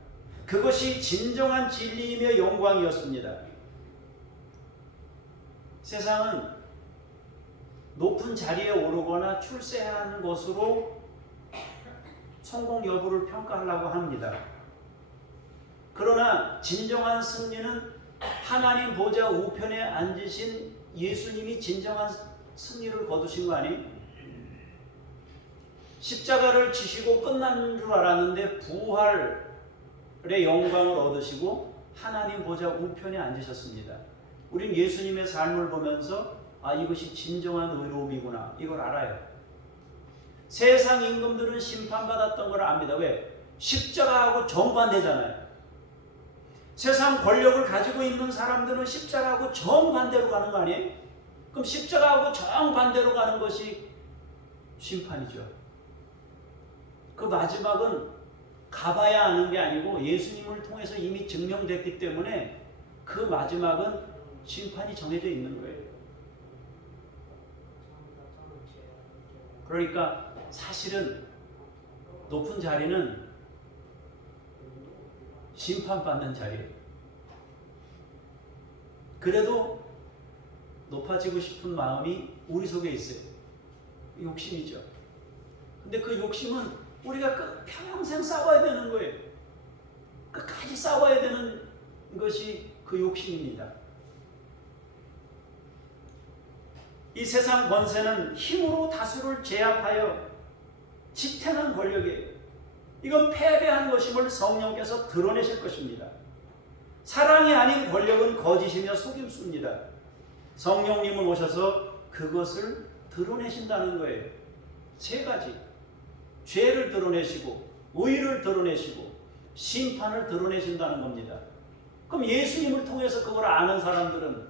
그것이 진정한 진리이며 영광이었습니다. 세상은 높은 자리에 오르거나 출세하는 것으로 성공 여부를 평가하려고 합니다. 그러나 진정한 승리는 하나님 보좌 우편에 앉으신 예수님이 진정한 승리를 거두신 거 아니에요? 십자가를 지시고 끝난 줄 알았는데 부활의 영광을 얻으시고 하나님 보좌 우편에 앉으셨습니다. 우린 예수님의 삶을 보면서 아, 이것이 진정한 의로움이구나, 이걸 알아요. 세상 임금들은 심판받았던 걸 압니다. 왜? 십자가하고 정반대잖아요. 세상 권력을 가지고 있는 사람들은 십자가하고 정반대로 가는 거 아니에요? 그럼 십자가하고 정반대로 가는 것이 심판이죠. 그 마지막은 가봐야 아는 게 아니고 예수님을 통해서 이미 증명됐기 때문에 그 마지막은 심판이 정해져 있는 거예요. 그러니까 사실은 높은 자리는 심판받는 자리예요. 그래도 높아지고 싶은 마음이 우리 속에 있어요. 욕심이죠. 근데 그 욕심은 우리가 평생 싸워야 되는 거예요. 끝까지 싸워야 되는 것이 그 욕심입니다. 이 세상 권세는 힘으로 다수를 제압하여 지탱한 권력이에요. 이건 패배한 것임을 성령께서 드러내실 것입니다. 사랑이 아닌 권력은 거짓이며 속임수입니다. 성령님은 오셔서 그것을 드러내신다는 거예요. 세 가지. 죄를 드러내시고, 의를 드러내시고, 심판을 드러내신다는 겁니다. 그럼 예수님을 통해서 그걸 아는 사람들은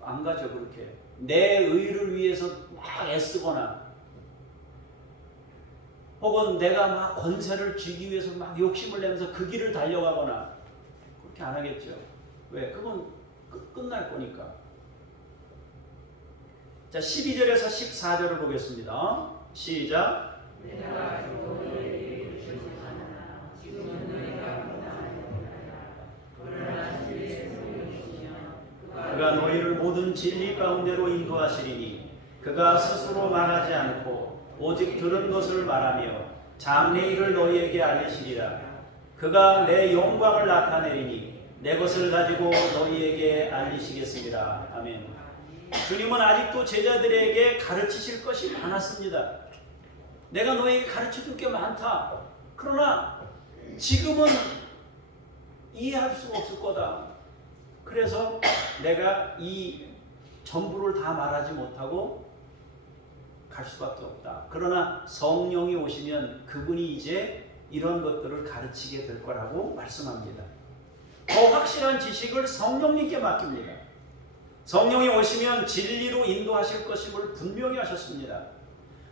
안 가죠, 그렇게. 내 의를 위해서 막 애쓰거나, 혹은 내가 막 권세를 쥐기 위해서 막 욕심을 내면서 그 길을 달려가거나, 그렇게 안 하겠죠. 왜? 그건 끝날 거니까. 자, 12절에서 14절을 보겠습니다. 시작. 내가 너희에게 주시하나 지금은 너희가 고난하였나이다. 그러나 주의 성령이시며 그가 너희를 모든 진리 가운데로 인도하시리니 그가 스스로 말하지 않고 오직 들은 것을 말하며 장래일을 너희에게 알리시리라. 그가 내 영광을 나타내리니 내 것을 가지고 너희에게 알리시겠으리라. 아멘. 주님은 아직도 제자들에게 가르치실 것이 많았습니다. 내가 너에게 가르쳐줄 게 많다. 그러나 지금은 이해할 수 없을 거다. 그래서 내가 이 전부를 다 말하지 못하고 갈 수밖에 없다. 그러나 성령이 오시면 그분이 이제 이런 것들을 가르치게 될 거라고 말씀합니다. 더 확실한 지식을 성령님께 맡깁니다. 성령이 오시면 진리로 인도하실 것임을 분명히 하셨습니다.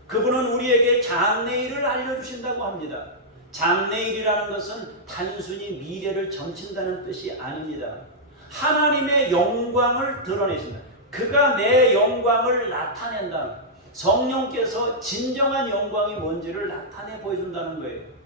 그분은 우리에게 장래일을 알려주신다고 합니다. 장래일이라는 것은 단순히 미래를 점친다는 뜻이 아닙니다. 하나님의 영광을 드러내신다. 그가 내 영광을 나타낸다. 성령께서 진정한 영광이 뭔지를 나타내 보여준다는 거예요.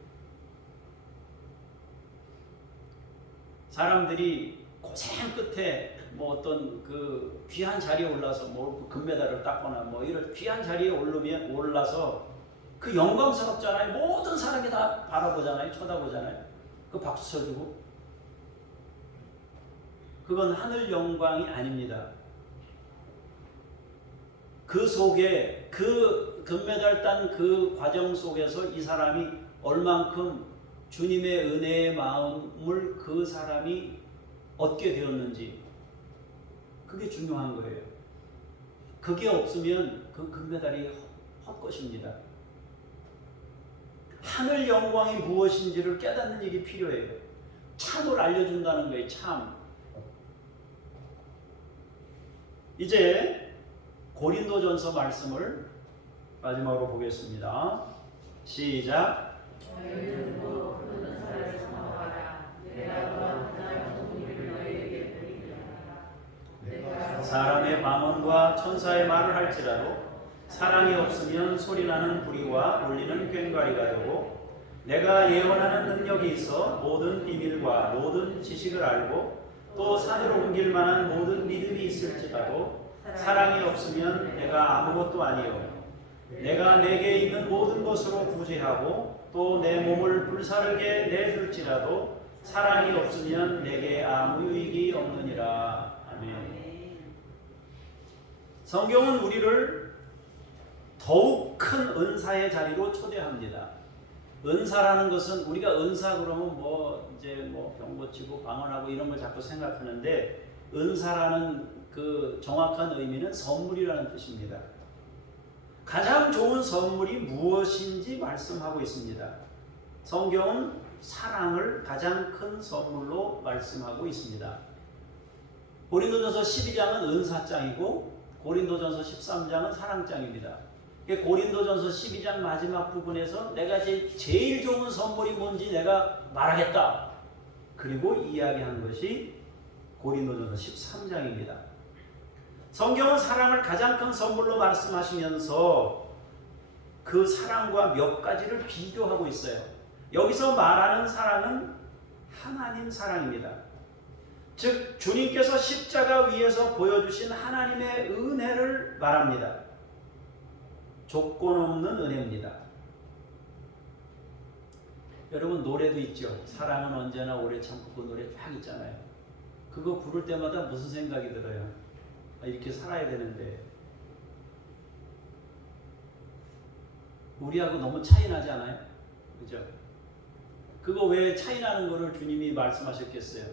사람들이 고생 끝에 뭐 어떤 그 귀한 자리에 올라서 뭐 금메달을 땄거나 뭐 이런 귀한 자리에 올라서 그 영광스럽잖아요. 모든 사람이 다 바라보잖아요. 쳐다보잖아요. 그 박수 쳐주고. 그건 하늘 영광이 아닙니다. 그 속에 그 금메달 딴 그 과정 속에서 이 사람이 얼만큼 주님의 은혜의 마음을 그 사람이 얻게 되었는지, 그게 중요한 거예요. 그게 없으면 그 금메달이 헛것입니다. 하늘 영광이 무엇인지를 깨닫는 일이 필요해요. 참을 알려준다는 거예요. 참. 이제 고린도전서 말씀을 마지막으로 보겠습니다. 시작. 사람의 방언과 천사의 말을 할지라도 사랑이 없으면 소리나는 부리와 울리는 꽹과리가 되고, 내가 예언하는 능력이 있어 모든 비밀과 모든 지식을 알고 또 산으로 옮길 만한 모든 믿음이 있을지라도 사랑이 없으면 내가 아무것도 아니요. 내가 내게 있는 모든 것으로 구제하고 또 내 몸을 불사르게 내줄지라도 사랑이 없으면 내게 아무 유익이 없느니라. 아멘. 성경은 우리를 더욱 큰 은사의 자리로 초대합니다. 은사라는 것은 우리가 은사 그러면 뭐 이제 뭐 병 고치고 방언하고 이런 걸 자꾸 생각하는데, 은사라는 그 정확한 의미는 선물이라는 뜻입니다. 가장 좋은 선물이 무엇인지 말씀하고 있습니다. 성경은 사랑을 가장 큰 선물로 말씀하고 있습니다. 고린도전서 12장은 은사장이고 고린도전서 13장은 사랑장입니다. 고린도전서 12장 마지막 부분에서 내가 제일 좋은 선물이 뭔지 내가 말하겠다. 그리고 이야기한 것이 고린도전서 13장입니다. 성경은 사랑을 가장 큰 선물로 말씀하시면서 그 사랑과 몇 가지를 비교하고 있어요. 여기서 말하는 사랑은 하나님 사랑입니다. 즉 주님께서 십자가 위에서 보여주신 하나님의 은혜를 말합니다. 조건 없는 은혜입니다. 여러분 노래도 있죠. 사랑은 언제나 오래 참고, 그 노래 쫙 있잖아요. 그거 부를 때마다 무슨 생각이 들어요? 이렇게 살아야 되는데 우리하고 너무 차이 나지 않아요? 그죠? 그거 왜 차이 나는 거를 주님이 말씀하셨겠어요?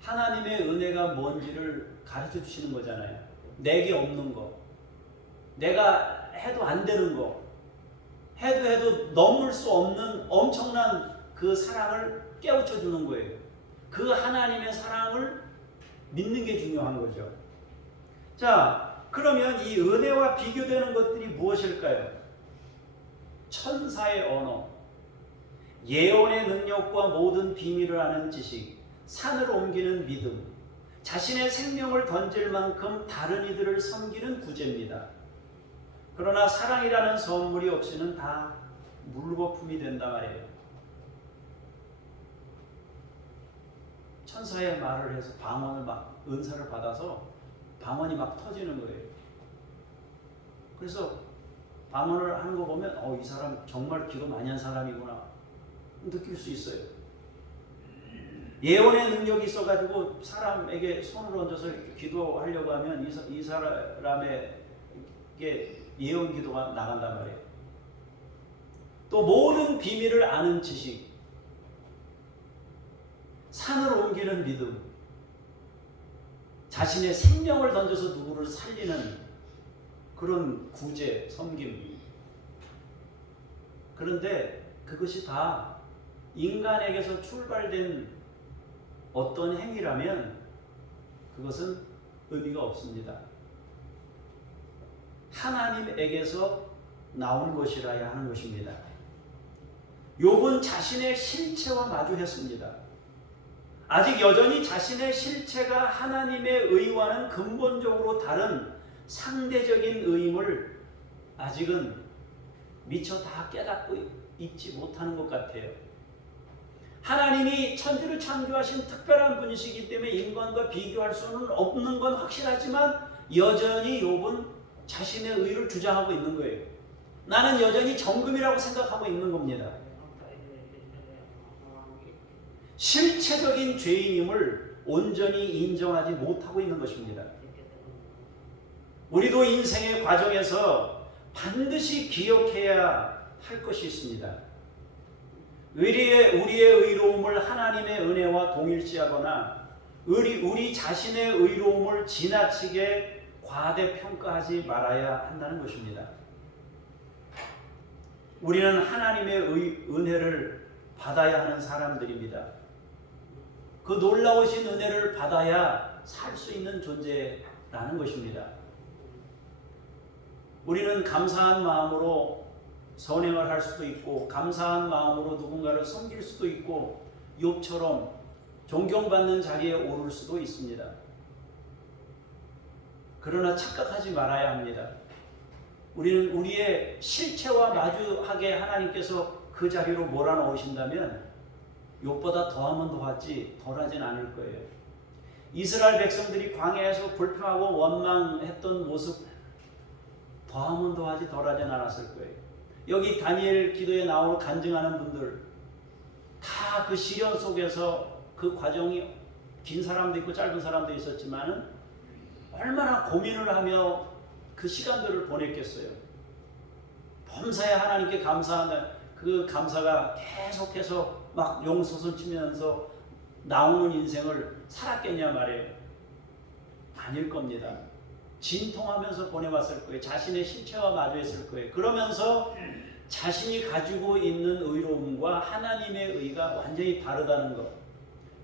하나님의 은혜가 뭔지를 가르쳐 주시는 거잖아요. 내게 없는 거, 내가 해도 안 되는 거, 해도 넘을 수 없는 엄청난 그 사랑을 깨우쳐 주는 거예요. 그 하나님의 사랑을 믿는 게 중요한 거죠. 자, 그러면 이 은혜와 비교되는 것들이 무엇일까요? 천사의 언어, 예언의 능력과 모든 비밀을 아는 지식, 산을 옮기는 믿음, 자신의 생명을 던질 만큼 다른 이들을 섬기는 구제입니다. 그러나 사랑이라는 선물이 없이는 다 물거품이 된다 말이에요. 천사의 말을 해서 방언을 막 은사를 받아서 방언이 막 터지는 거예요. 그래서 방언을 하는 거 보면 이 사람 정말 기도 많이 한 사람이구나 느낄 수 있어요. 예언의 능력이 있어가지고 사람에게 손을 얹어서 기도하려고 하면 이 사람에게 예언 기도가 나간단 말이에요. 또 또 모든 비밀을 아는 지식, 산을 옮기는 믿음, 자신의 생명을 던져서 누구를 살리는 그런 구제, 섬김. 그런데 그것이 다 인간에게서 출발된 어떤 행위라면 그것은 의미가 없습니다. 하나님에게서 나온 것이라야 하는 것입니다. 욥은 자신의 실체와 마주했습니다. 아직 여전히 자신의 실체가 하나님의 의와는 근본적으로 다른 상대적인 의임을 아직은 미처 다 깨닫고 있지 못하는 것 같아요. 하나님이 천지를 창조하신 특별한 분이시기 때문에 인간과 비교할 수는 없는 건 확실하지만 여전히 욥은 자신의 의를 주장하고 있는 거예요. 나는 여전히 정금이라고 생각하고 있는 겁니다. 실체적인 죄인임을 온전히 인정하지 못하고 있는 것입니다. 우리도 인생의 과정에서 반드시 기억해야 할 것이 있습니다. 우리의 의로움을 하나님의 은혜와 동일시하거나 우리 자신의 의로움을 지나치게 과대평가하지 말아야 한다는 것입니다. 우리는 하나님의 은혜를 받아야 하는 사람들입니다. 그 놀라우신 은혜를 받아야 살 수 있는 존재라는 것입니다. 우리는 감사한 마음으로 선행을 할 수도 있고 감사한 마음으로 누군가를 섬길 수도 있고 욥처럼 존경받는 자리에 오를 수도 있습니다. 그러나 착각하지 말아야 합니다. 우리는 우리의 실체와 마주하게 하나님께서 그 자리로 몰아넣으신다면 욥보다 더하면 더하지 덜하진 않을 거예요. 이스라엘 백성들이 광야에서 불평하고 원망했던 모습 더하면 더하지 덜하진 않았을 거예요. 여기 다니엘 기도에 나오는 간증하는 분들 다 그 시련 속에서 그 과정이 긴 사람도 있고 짧은 사람도 있었지만은 얼마나 고민을 하며 그 시간들을 보냈겠어요. 범사에 하나님께 감사하는 그 감사가 계속해서 막 용솟을 치면서 나오는 인생을 살았겠냐 말이에요. 아닐 겁니다. 진통하면서 보내왔을 거예요. 자신의 실체와 마주했을 거예요. 그러면서 자신이 가지고 있는 의로움과 하나님의 의가 완전히 다르다는 것,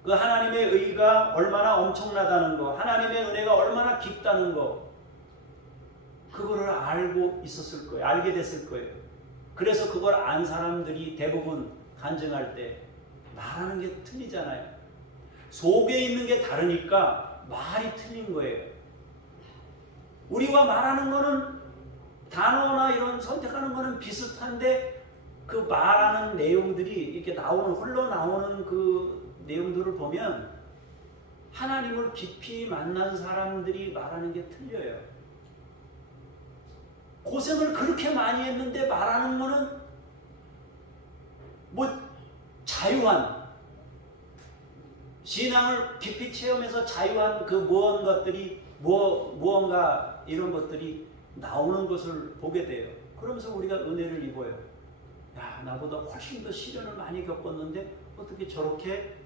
그 하나님의 의가 얼마나 엄청나다는 것, 하나님의 은혜가 얼마나 깊다는 것, 그거를 알고 있었을 거예요. 알게 됐을 거예요. 그래서 그걸 안 사람들이 대부분 간증할 때 말하는 게 틀리잖아요. 속에 있는 게 다르니까 말이 틀린 거예요. 우리와 말하는 거는 단어나 이런 선택하는 거는 비슷한데 그 말하는 내용들이 이렇게 흘러나오는 그 내용들을 보면 하나님을 깊이 만난 사람들이 말하는 게 틀려요. 고생을 그렇게 많이 했는데 말하는 거는 자유한 신앙을 깊이 체험해서 자유한 그 무언가 이런 것들이 나오는 것을 보게 돼요. 그러면서 우리가 은혜를 입어요. 야, 나보다 훨씬 더 시련을 많이 겪었는데 어떻게 저렇게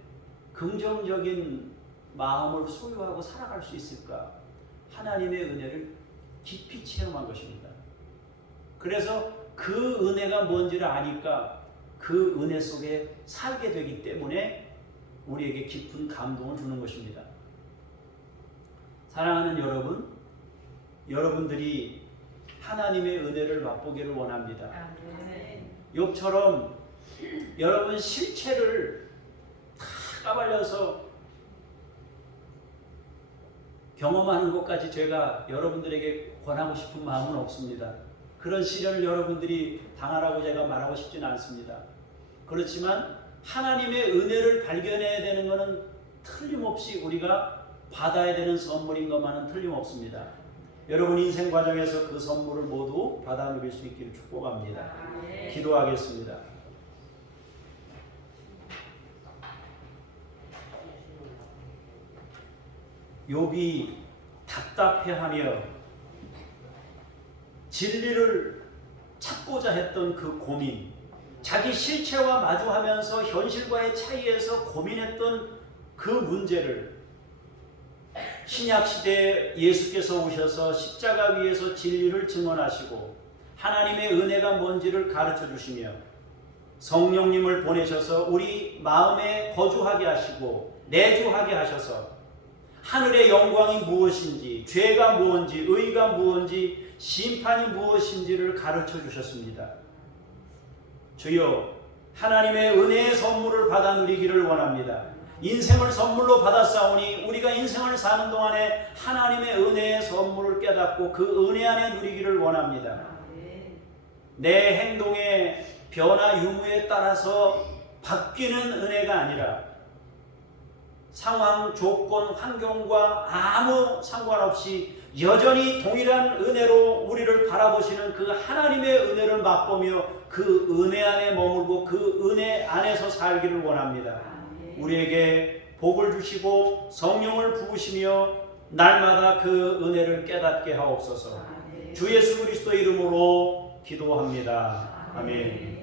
긍정적인 마음을 소유하고 살아갈 수 있을까? 하나님의 은혜를 깊이 체험한 것입니다. 그래서 그 은혜가 뭔지를 아니까 그 은혜 속에 살게 되기 때문에 우리에게 깊은 감동을 주는 것입니다. 사랑하는 여러분, 여러분들이 하나님의 은혜를 맛보기를 원합니다. 욥처럼 여러분 실체를 다 까발려서 경험하는 것까지 제가 여러분들에게 권하고 싶은 마음은 없습니다. 그런 시련을 여러분들이 당하라고 제가 말하고 싶지는 않습니다. 그렇지만 하나님의 은혜를 발견해야 되는 것은 틀림없이 우리가 받아야 되는 선물인 것만은 틀림없습니다. 여러분 인생 과정에서 그 선물을 모두 받아 누릴 수 있기를 축복합니다. 기도하겠습니다. 욥이 답답해하며 진리를 찾고자 했던 그 고민, 자기 실체와 마주하면서 현실과의 차이에서 고민했던 그 문제를 신약시대에 예수께서 오셔서 십자가 위에서 진리를 증언하시고 하나님의 은혜가 뭔지를 가르쳐 주시며 성령님을 보내셔서 우리 마음에 거주하게 하시고 내주하게 하셔서 하늘의 영광이 무엇인지, 죄가 무엇인지, 의가 무엇인지, 심판이 무엇인지를 가르쳐 주셨습니다. 주여, 하나님의 은혜의 선물을 받아 누리기를 원합니다. 인생을 선물로 받았사오니 우리가 인생을 사는 동안에 하나님의 은혜의 선물을 깨닫고 그 은혜 안에 누리기를 원합니다. 내 행동의 변화 유무에 따라서 바뀌는 은혜가 아니라 상황, 조건, 환경과 아무 상관없이 여전히 동일한 은혜로 우리를 바라보시는 그 하나님의 은혜를 맛보며 그 은혜 안에 머물고 그 은혜 안에서 살기를 원합니다. 우리에게 복을 주시고 성령을 부으시며 날마다 그 은혜를 깨닫게 하옵소서. 주 예수 그리스도의 이름으로 기도합니다. 아멘.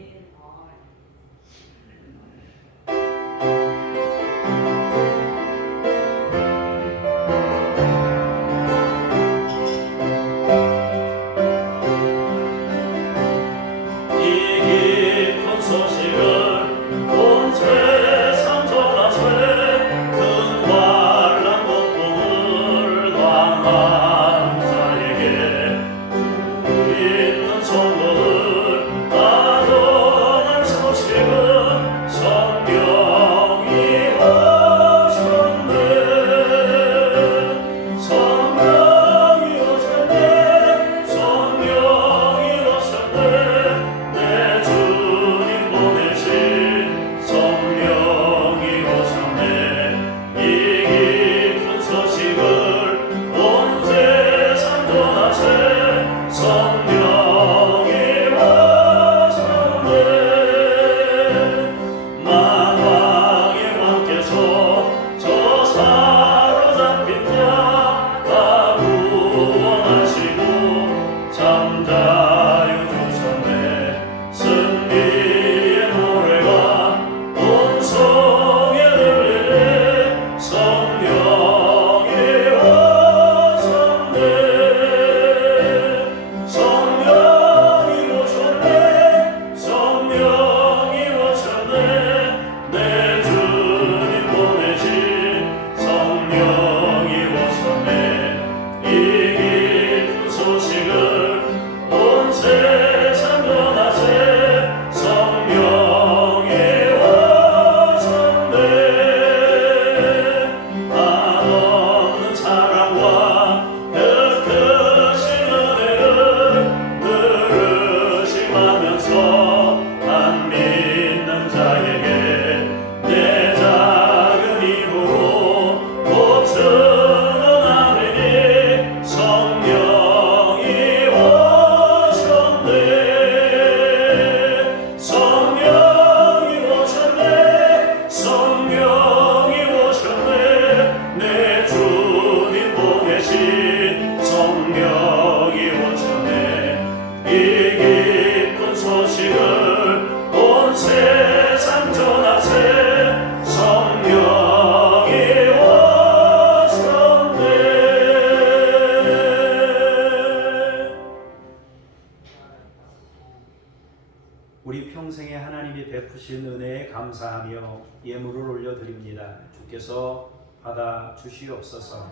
우리 평생에 하나님이 베푸신 은혜에 감사하며 예물을 올려드립니다. 주께서 받아 주시옵소서.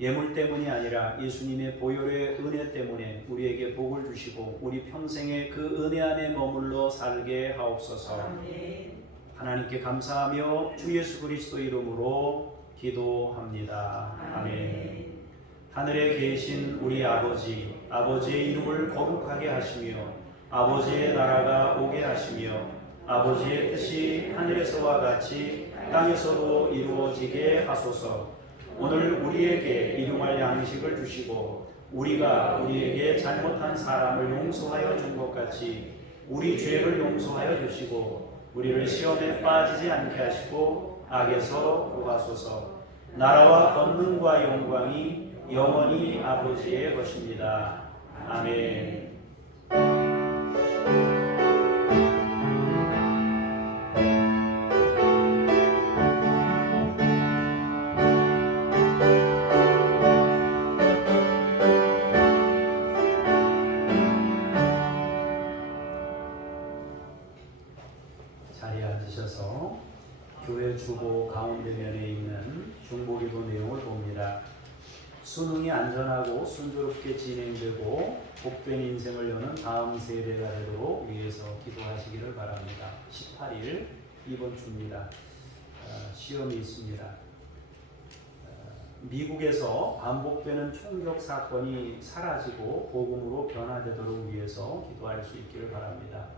예물 때문이 아니라 예수님의 보혈의 은혜 때문에 우리에게 복을 주시고 우리 평생에 그 은혜 안에 머물러 살게 하옵소서. 하나님께 감사하며 주 예수 그리스도 이름으로 기도합니다. 아멘. 하늘에 계신 우리 아버지, 아버지의 이름을 거룩하게 하시며 아버지의 나라가 오게 하시며 아버지의 뜻이 하늘에서와 같이 땅에서도 이루어지게 하소서. 오늘 우리에게 일용할 양식을 주시고 우리가 우리에게 잘못한 사람을 용서하여 준 것 같이 우리 죄를 용서하여 주시고 우리를 시험에 빠지지 않게 하시고 악에서 구하소서. 나라와 권능과 영광이 영원히 아버지의 것입니다. 아멘. 앉으셔서 교회 주보 가운데면에 있는 중보기도 내용을 봅니다. 수능이 안전하고 순조롭게 진행되고 복된 인생을 여는 다음 세대가 되도록 위해서 기도하시기를 바랍니다. 18일 이번 주입니다. 시험이 있습니다. 미국에서 반복되는 총격 사건이 사라지고 복음으로 변화되도록 위해서 기도할 수 있기를 바랍니다.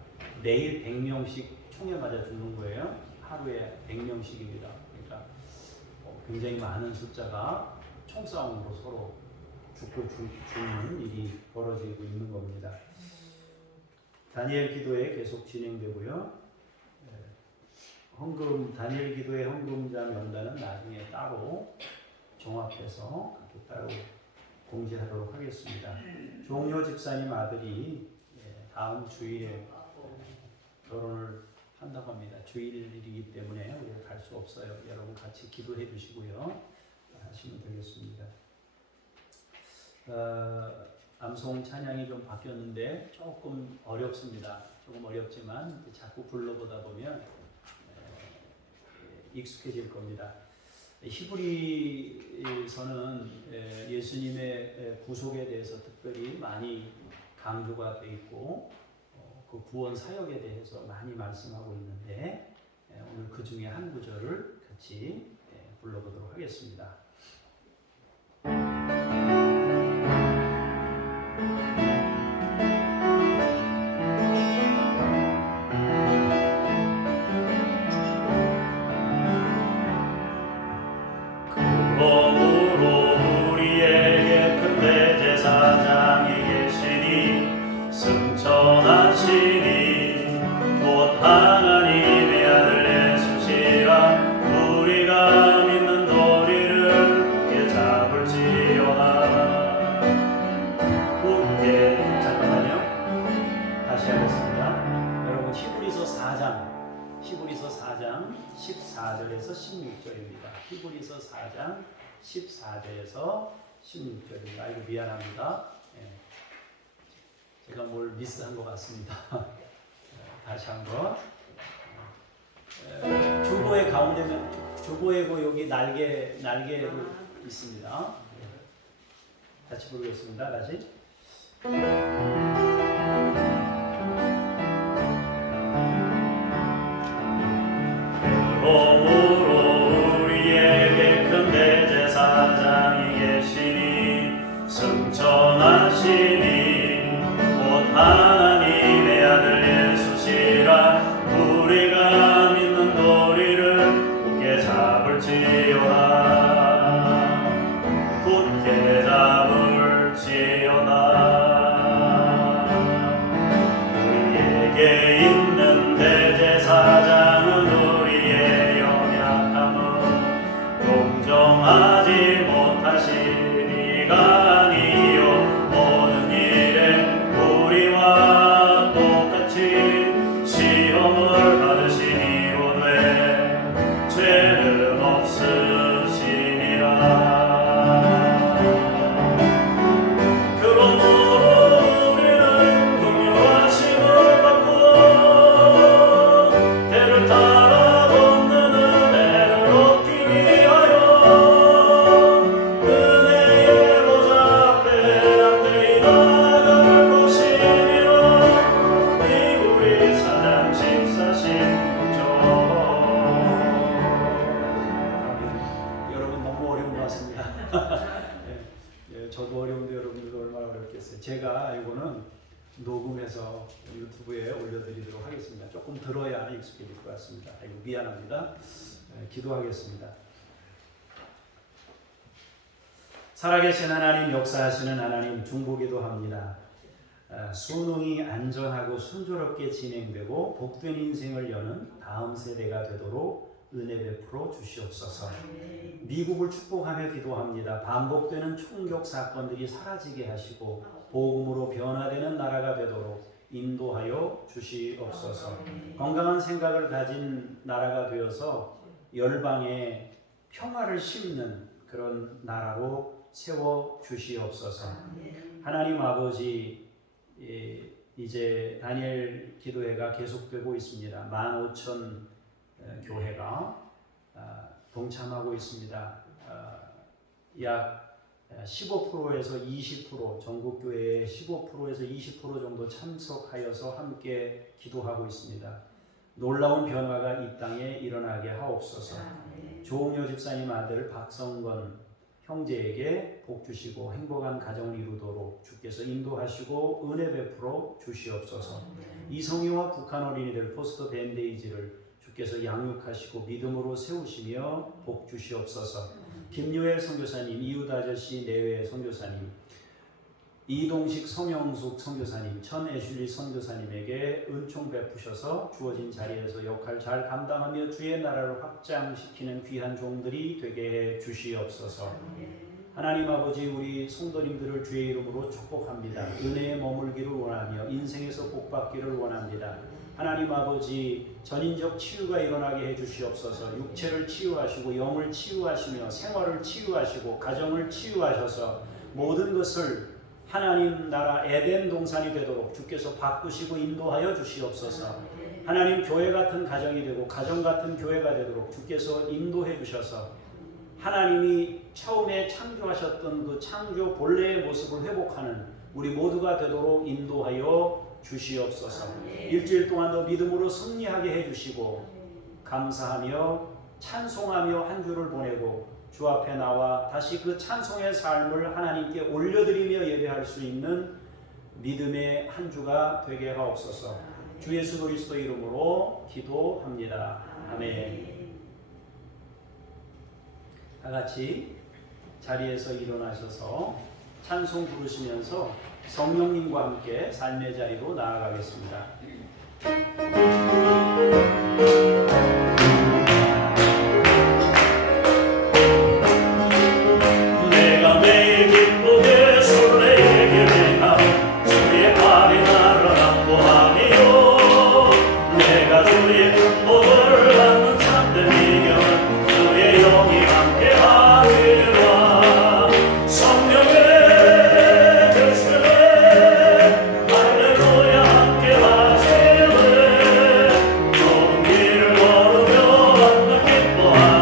매일 100명씩 총에 맞아 죽는 거예요. 하루에 100명씩입니다. 그러니까 굉장히 많은 숫자가 총싸움으로 서로 죽고 죽는 일이 벌어지고 있는 겁니다. 다니엘 기도회 계속 진행되고요. 다니엘 기도회 헌금자 명단은 나중에 따로 종합해서 따로 공지하도록 하겠습니다. 종료 집사님 아들이 다음 주일에 결혼을 한다고 합니다. 주일이기 때문에 우리가 갈 수 없어요. 여러분 같이 기도해 주시고요. 하시면 되겠습니다. 암송 찬양이 좀 바뀌었는데 조금 어렵습니다. 조금 어렵지만 자꾸 불러보다 보면 익숙해질 겁니다. 히브리서는 예수님의 구속에 대해서 특별히 많이 강조가 되어 있고 그 구원 사역에 대해서 많이 말씀하고 있는데 오늘 그 중에 한 구절을 같이 불러보도록 하겠습니다. 그러므로 우리에게 큰 대제사장이 계시니 승천하시니 곧 하나님의 아들 예수시라. 우리가 믿는 도리를 굳게 잡을지어다. 굳게 잠깐만요. 다시 하겠습니다. 여러분 히브리서 4장 14절에서 16절입니다. 히브리서 4장 14절에서 16절입니다. 아이고 미안합니다. 제가 뭘 미스한 것 같습니다. 다시 한번. 주보의 가운데면 주보에고 여기 날개도 있습니다. 같이 부르겠습니다. 다시. 그러므로 우리에게 큰 대제사장이 계시니 승천하시니 곧 하나님의 아들 예수시라. 우리가 믿는 도리를 굳게 잡을지어다. 굳게 잡을지어다. 우리에게 있는 대제사장은 동정하지 못하신 이가 아니요 모든 일에 우리와 똑같이 시험을 받으시니로되 죄는 없으시니라. 그러므로 우리는 긍휼하심을 받고 때를 따라 걷는 은혜를 얻기 저도 어려운데 여러분들도 얼마나 어렵겠어요. 제가 이거는 녹음해서 유튜브에 올려드리도록 하겠습니다. 조금 들어야 익숙해질 것 같습니다. 아이고 미안합니다. 기도하겠습니다. 살아계신 하나님, 역사하시는 하나님, 중보기도 합니다. 수능이 안전하고 순조롭게 진행되고 복된 인생을 여는 다음 세대가 되도록 은혜 베풀어 주시옵소서. 미국을 축복하며 기도합니다. 반복되는 총격 사건들이 사라지게 하시고 복음으로 변화되는 나라가 되도록 인도하여 주시옵소서. 건강한 생각을 가진 나라가 되어서 열방에 평화를 심는 그런 나라로 세워 주시옵소서. 하나님 아버지, 이제 다니엘 기도회가 계속되고 있습니다. 15,000 교회가 동참하고 있습니다. 약 15%에서 20% 전국 교회의 15%에서 20% 정도 참석하여서 함께 기도하고 있습니다. 놀라운 변화가 이 땅에 일어나게 하옵소서. 조홍효 집사님 아들 박성건 형제에게 복 주시고 행복한 가정을 이루도록 주께서 인도하시고 은혜 베풀어 주시옵소서. 이성희와 북한 어린이들 포스터 밴데이지를 주께서 양육하시고 믿음으로 세우시며 복 주시옵소서. 김유엘 선교사님, 이웃 아저씨 내외 선교사님, 이동식 성영숙 선교사님, 천애슐리 선교사님에게 은총 베푸셔서 주어진 자리에서 역할 잘 감당하며 주의 나라를 확장시키는 귀한 종들이 되게 해 주시옵소서. 하나님 아버지, 우리 성도님들을 주의 이름으로 축복합니다. 은혜에 머물기를 원하며 인생에서 복받기를 원합니다. 하나님 아버지, 전인적 치유가 일어나게 해주시옵소서. 육체를 치유하시고 영을 치유하시며 생활을 치유하시고 가정을 치유하셔서 모든 것을 하나님 나라 에덴 동산이 되도록 주께서 바꾸시고 인도하여 주시옵소서. 하나님 교회 같은 가정이 되고 가정 같은 교회가 되도록 주께서 인도해 주셔서 하나님이 처음에 창조하셨던 그 창조 본래의 모습을 회복하는 우리 모두가 되도록 인도하여 주시옵소서. 일주일 동안도 믿음으로 승리하게 해주시고 감사하며 찬송하며 한 주를 보내고 주 앞에 나와 다시 그 찬송의 삶을 하나님께 올려드리며 예배할 수 있는 믿음의 한 주가 되게 하옵소서. 주 예수 그리스도 이름으로 기도합니다. 아멘. 다 같이 자리에서 일어나셔서 찬송 부르시면서 성령님과 함께 삶의 자리로 나아가겠습니다. 내가 매일 기쁘게 술래에게 행하며 주의 발이 나를 안보하니요. 내가 주의 큰 복을 받는 참된 비결은 주의 영이 함께하리라. 성령의 결실에 할렐루야 함께하시네. 좁은 길을 걸으며 만나 기뻐하는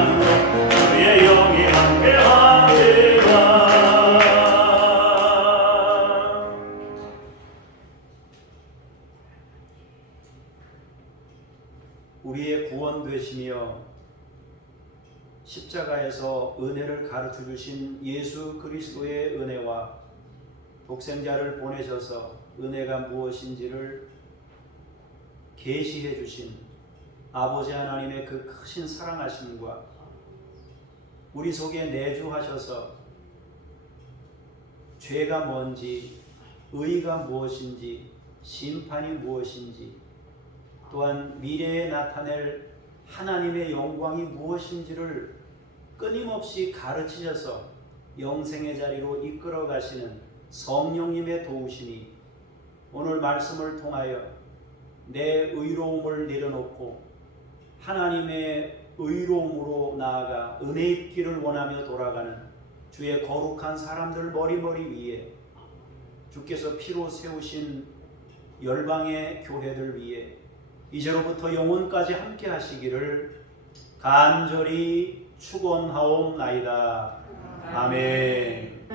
주의 영이 함께하리라. 우리의 구원 되시며 십자가에서 은혜를 가르쳐 주신 예수 그리스도의 은혜와 독생자를 보내셔서 은혜가 무엇인지를 계시해 주신 아버지 하나님의 그 크신 사랑하심과 우리 속에 내주하셔서 죄가 뭔지, 의가 무엇인지, 심판이 무엇인지, 또한 미래에 나타낼 하나님의 영광이 무엇인지를 끊임없이 가르치셔서 영생의 자리로 이끌어 가시는 성령님의 도우심이 오늘 말씀을 통하여 내 의로움을 내려놓고 하나님의 의로움으로 나아가 은혜 입기를 원하며 돌아가는 주의 거룩한 사람들 머리머리 위에 주께서 피로 세우신 열방의 교회들 위에 이제로부터 영원까지 함께 하시기를 간절히 축원하옵나이다. 아멘.